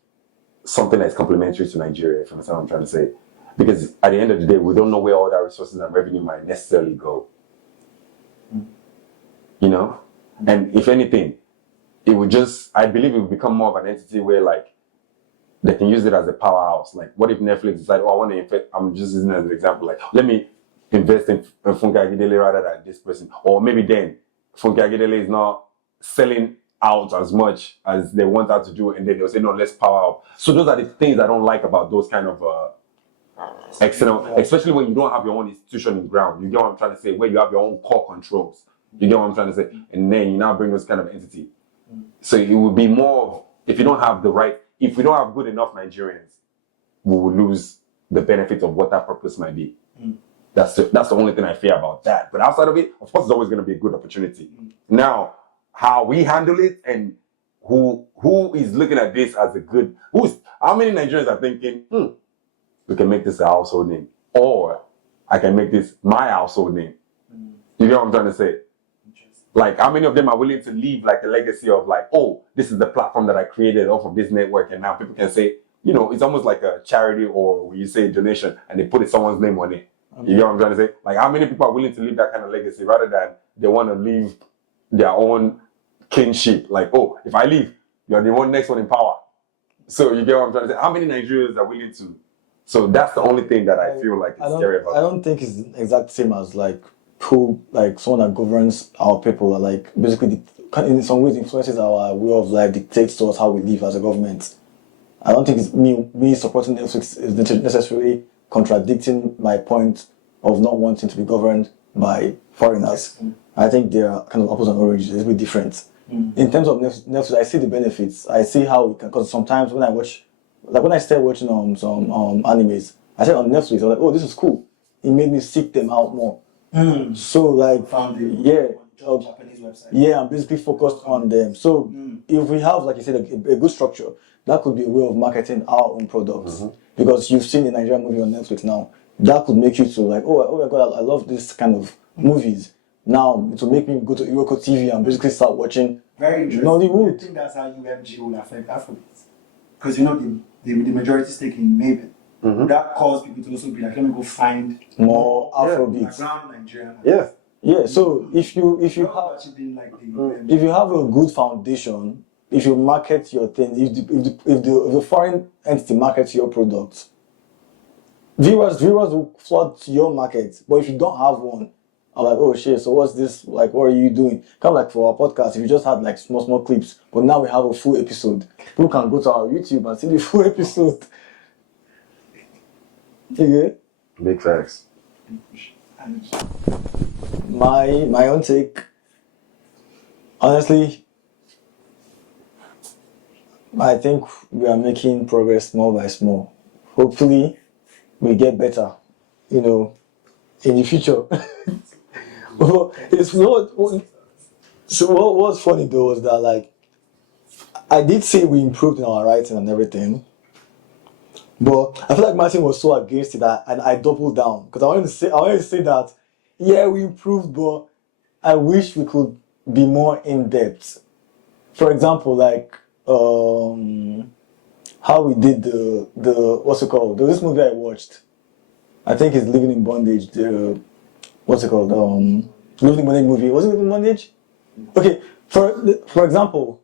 something that's complementary to Nigeria, if you understand what I'm trying to say. Because at the end of the day, we don't know where all that resources and revenue might necessarily go. You know? And if anything, I believe it will become more of an entity where like they can use it as a powerhouse. Like what if Netflix decide, I want to invest, I'm just using it as an example, like let me invest in Funke Akindele rather than this person. Or maybe then Funke Akindele is not selling out as much as they want her to do, and then they'll say, no, let's power up. So those are the things I don't like about those kind of external, especially when you don't have your own institution in ground. You get what I'm trying to say? Where you have your own core controls. You get what I'm trying to say? And then you now bring those kind of entity. So it would be more of, if we don't have good enough Nigerians, we will lose the benefit of what that purpose might be. That's the only thing I fear about that. But outside of it, of course, it's always going to be a good opportunity. Now, how we handle it and who is looking at this as a good, how many Nigerians are thinking, we can make this a household name, or I can make this my household name. You get what I'm trying to say? Like, how many of them are willing to leave like a legacy of like, oh, this is the platform that I created off of this network, and now people can say, it's almost like a charity, or when you say donation and they put someone's name on it. You get what I'm trying to say? Like, how many people are willing to leave that kind of legacy rather than they want to leave their own kinship? Like, oh, if I leave, you're the next one in power. So you get what I'm trying to say? How many Nigerians are willing to? So that's the only thing that I feel like is scary about. I don't think it's exact same as like someone that governs our people, or like basically in some ways influences our way of life, dictates to us how we live as a government. I don't think it's me supporting Netflix is necessarily contradicting my point of not wanting to be governed by foreigners. I think they are kind of apples and oranges. It's a bit different. In terms of Netflix, I see the benefits. I see how we can, because sometimes when I started watching some animes, I said on Netflix, I was like, oh, this is cool. It made me seek them out more. So like, Japanese website. Yeah, I'm basically focused on them. So if we have, like you said, a good structure, that could be a way of marketing our own products. Because you've seen a Nigerian movie on Netflix now, that could make you to like, oh my god, I love this kind of movies. Now it will make me go to Iroko TV and basically start watching Nollywood. I think that's how UMG will affect Afrobeats. Because the majority stake in Maven. That caused people to also be like, let me go find more Afrobeats. Nigerian. Yeah. So if you have a good foundation, if you market your thing, if the foreign entity markets your product, viewers will flood to your market. But if you don't have one, I'm like, oh shit, so what's this? Like, what are you doing? Kind of like for our podcast, if you just had like small clips, but now we have a full episode, people can go to our YouTube and see the full episode. Okay. Big facts. My own take, honestly, I think we are making progress small by small. Hopefully, we get better, in the future. What's funny though is that like, I did say we improved in our writing and everything, but I feel like Martin was so against it and I doubled down because I wanted to say that, yeah, we improved, but I wish we could be more in depth. For example, like how we did the what's it called? There was this movie I watched. I think it's Living in Bondage. What's it called? Living in Bondage movie. Was it Living in Bondage? Okay. For example,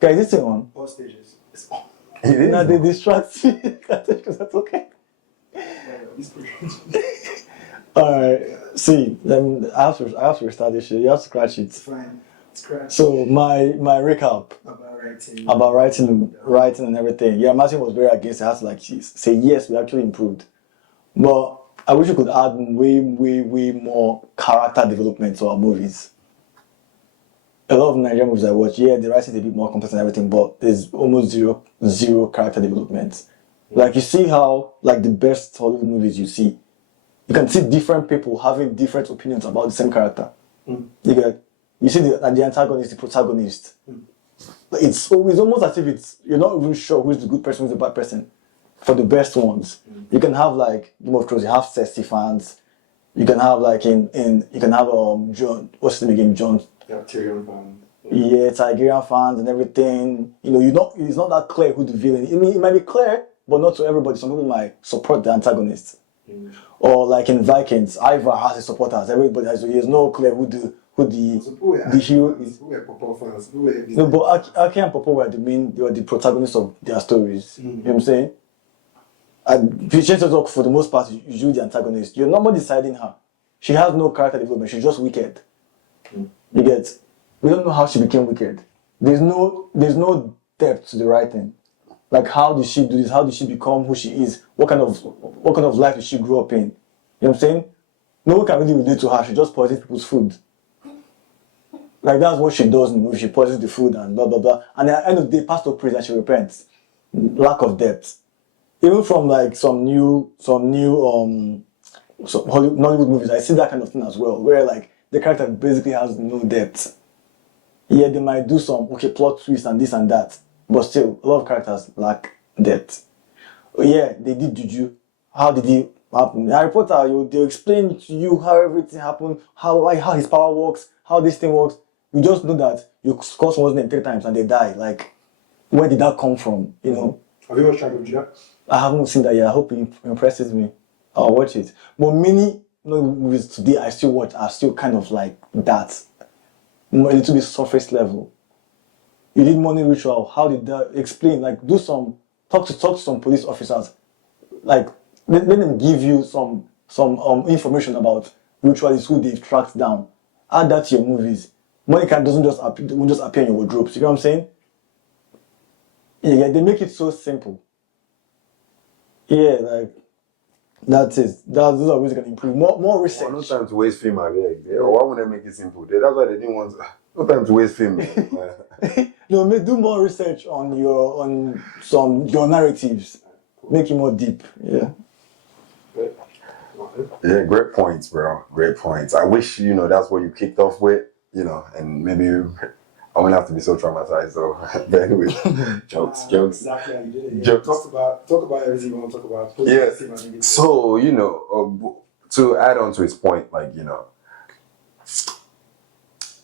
guys, this thing on. All stages. Now they distract me. That's okay. Alright. See, then I have to restart this shit. You have to scratch it. It's fine. Scratch. So my recap about writing and everything. Yeah, Martin was very against it. I had to like say yes, we actually improved. But I wish we could add way more character development to our movies. A lot of Nigerian movies I watch, yeah, the writing is a bit more complex and everything, but there's almost zero character development. Like you see how like the best Hollywood movies you can see different people having different opinions about the same character. You see the antagonist, the protagonist. It's almost as if you're not even sure who's the good person, who's the bad person. For the best ones, you can have like Game of Thrones. You have Cersei fans. You can have like you can have John. What's the name again? John. Yeah, Tyrion fans. Yeah, Nigerian fans and everything. It's not that clear who the villain is. I mean, it might be clear, but not to everybody. Some people might support the antagonist. Or like in Vikings, Ivar has his supporters. Everybody has. There's no clear who the hero is. No, but Aki and Popo were the protagonists of their stories. You know what I'm saying? And talk for the most part, you the antagonist. You're not deciding her. She has no character development. She's just wicked. You get? We don't know how she became wicked. There's no depth to the writing. Like, how did she do this? How did she become who she is? What kind of life did she grow up in? You know what I'm saying? No one can really relate to her. She just poisons people's food. Like that's what she does in the movie. She poisons the food and blah blah blah. And at the end of the day, pastor prays and she repents. Lack of depth. Even from like some new Nollywood movies, I see that kind of thing as well, where like the character basically has no depth. Yeah, they might do some plot twist and this and that, but still a lot of characters lack depth. Yeah, they did juju. How did it happen? Harry Potter, they'll explain to you how everything happened, how his power works, how this thing works. You just know that you call someone's name 3 times and they die. Like, where did that come from? You know? Have you watched Juju? I haven't seen that yet. I hope it impresses me. I'll watch it. But many movies today I still watch are still kind of like that. A little bit surface level. You did money ritual. How did that explain? Like, talk to some police officers. Like, let them give you some information about ritualists who they've tracked down. Add that to your movies. Money card won't just appear in your wardrobes. You know what I'm saying? Yeah, they make it so simple. Yeah, like that's it. Those are ways they can improve. More research. No time to waste film again. Why would they make it simple? That's why they didn't want. No time to waste film. No, do more research on your narratives. Make it more deep. Yeah. Yeah, great points, bro. Great points. I wish that's what you kicked off with. And maybe I won't have to be so traumatized. So, but anyway, jokes. Exactly how you did it. Yeah. Jokes. Talk about everything you want to talk about. Yeah. So to add on to his point, like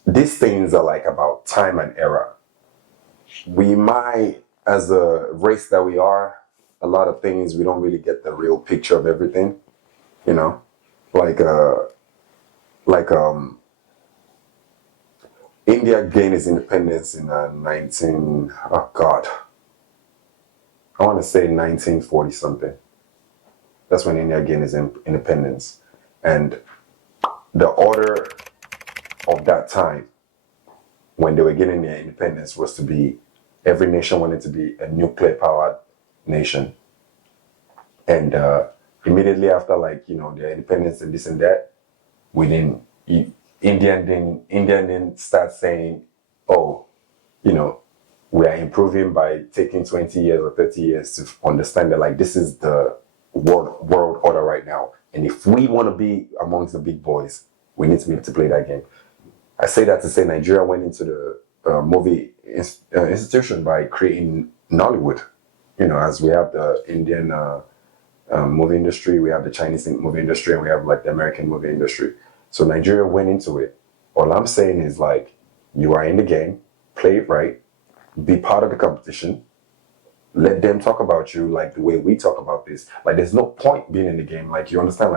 these things are like about time and era. We might, as a race that we are, a lot of things we don't really get the real picture of everything. India gained its independence in I want to say 1940 something. That's when India gained its independence. And the order of that time, when they were getting their independence, was to be, every nation wanted to be a nuclear powered nation. And immediately after, their independence and this and that, India didn't start saying, oh, we are improving by taking 20 years or 30 years to understand that, this is the world order right now. And if we want to be amongst the big boys, we need to be able to play that game. I say that to say Nigeria went into the movie institution by creating Nollywood. As we have the Indian movie industry, we have the Chinese movie industry, and we have the American movie industry. So Nigeria went into it. All I'm saying is you are in the game, play it right, be part of the competition, let them talk about you the way we talk about this. There's no point being in the game. You understand?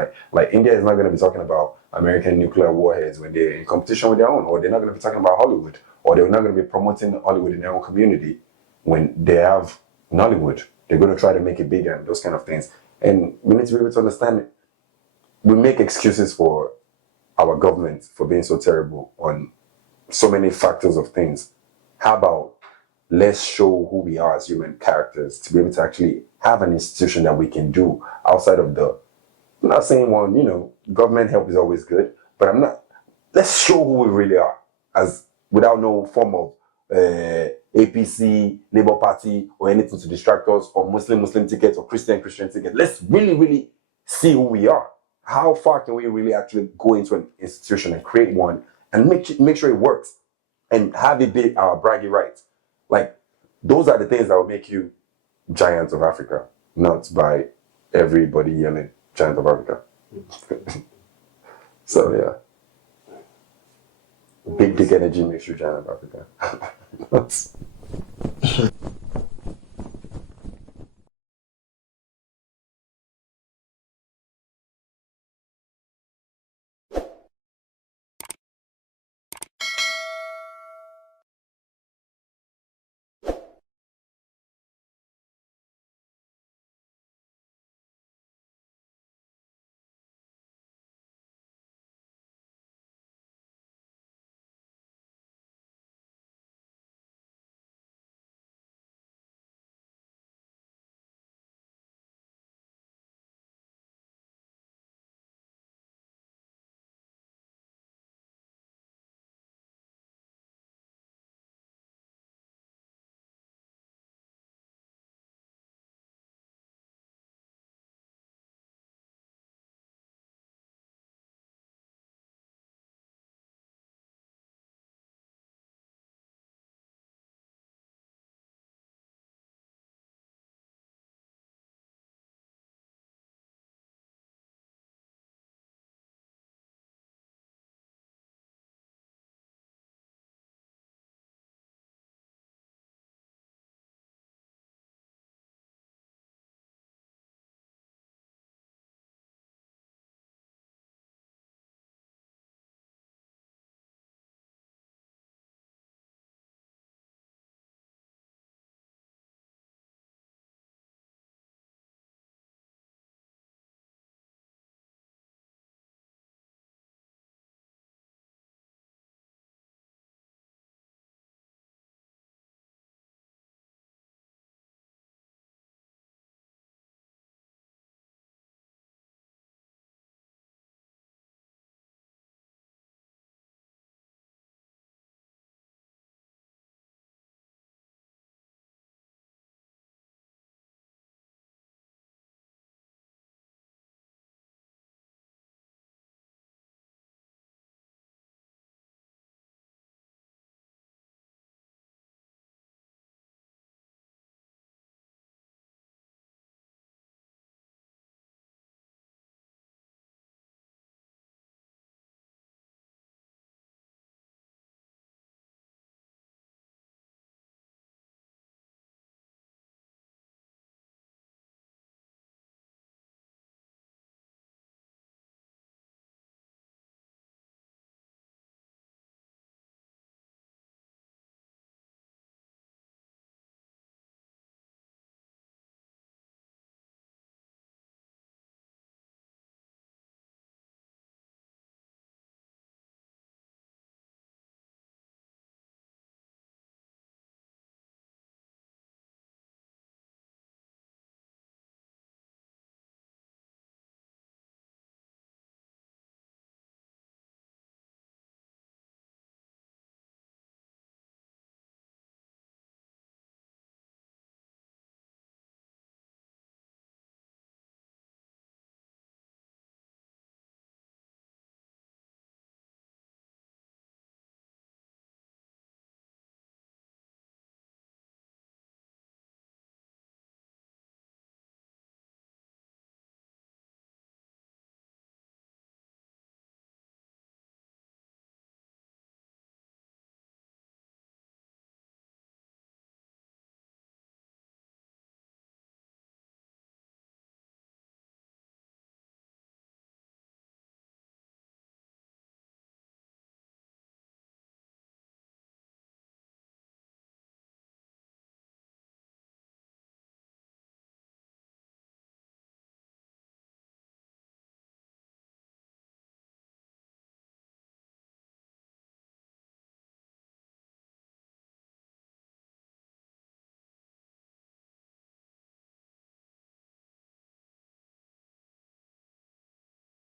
India is not going to be talking about American nuclear warheads when they're in competition with their own, or they're not going to be talking about Hollywood, or they're not going to be promoting Hollywood in their own community when they have Nollywood. They're going to try to make it bigger and those kind of things. And we need to be able to understand it. We make excuses for our government for being so terrible on so many factors of things. How about let's show who we are as human characters to be able to actually have an institution that we can do outside of I'm not saying government help is always good, but let's show who we really are as without no form of APC, Labour Party, or anything to distract us, or Muslim tickets, or Christian tickets. Let's really, really see who we are. How far can we really actually go into an institution and create one and make sure it works and have it be our bragging rights? Those are the things that will make you giant of Africa, not by everybody yelling giant of Africa. So yeah. Big dick energy makes you giant of Africa.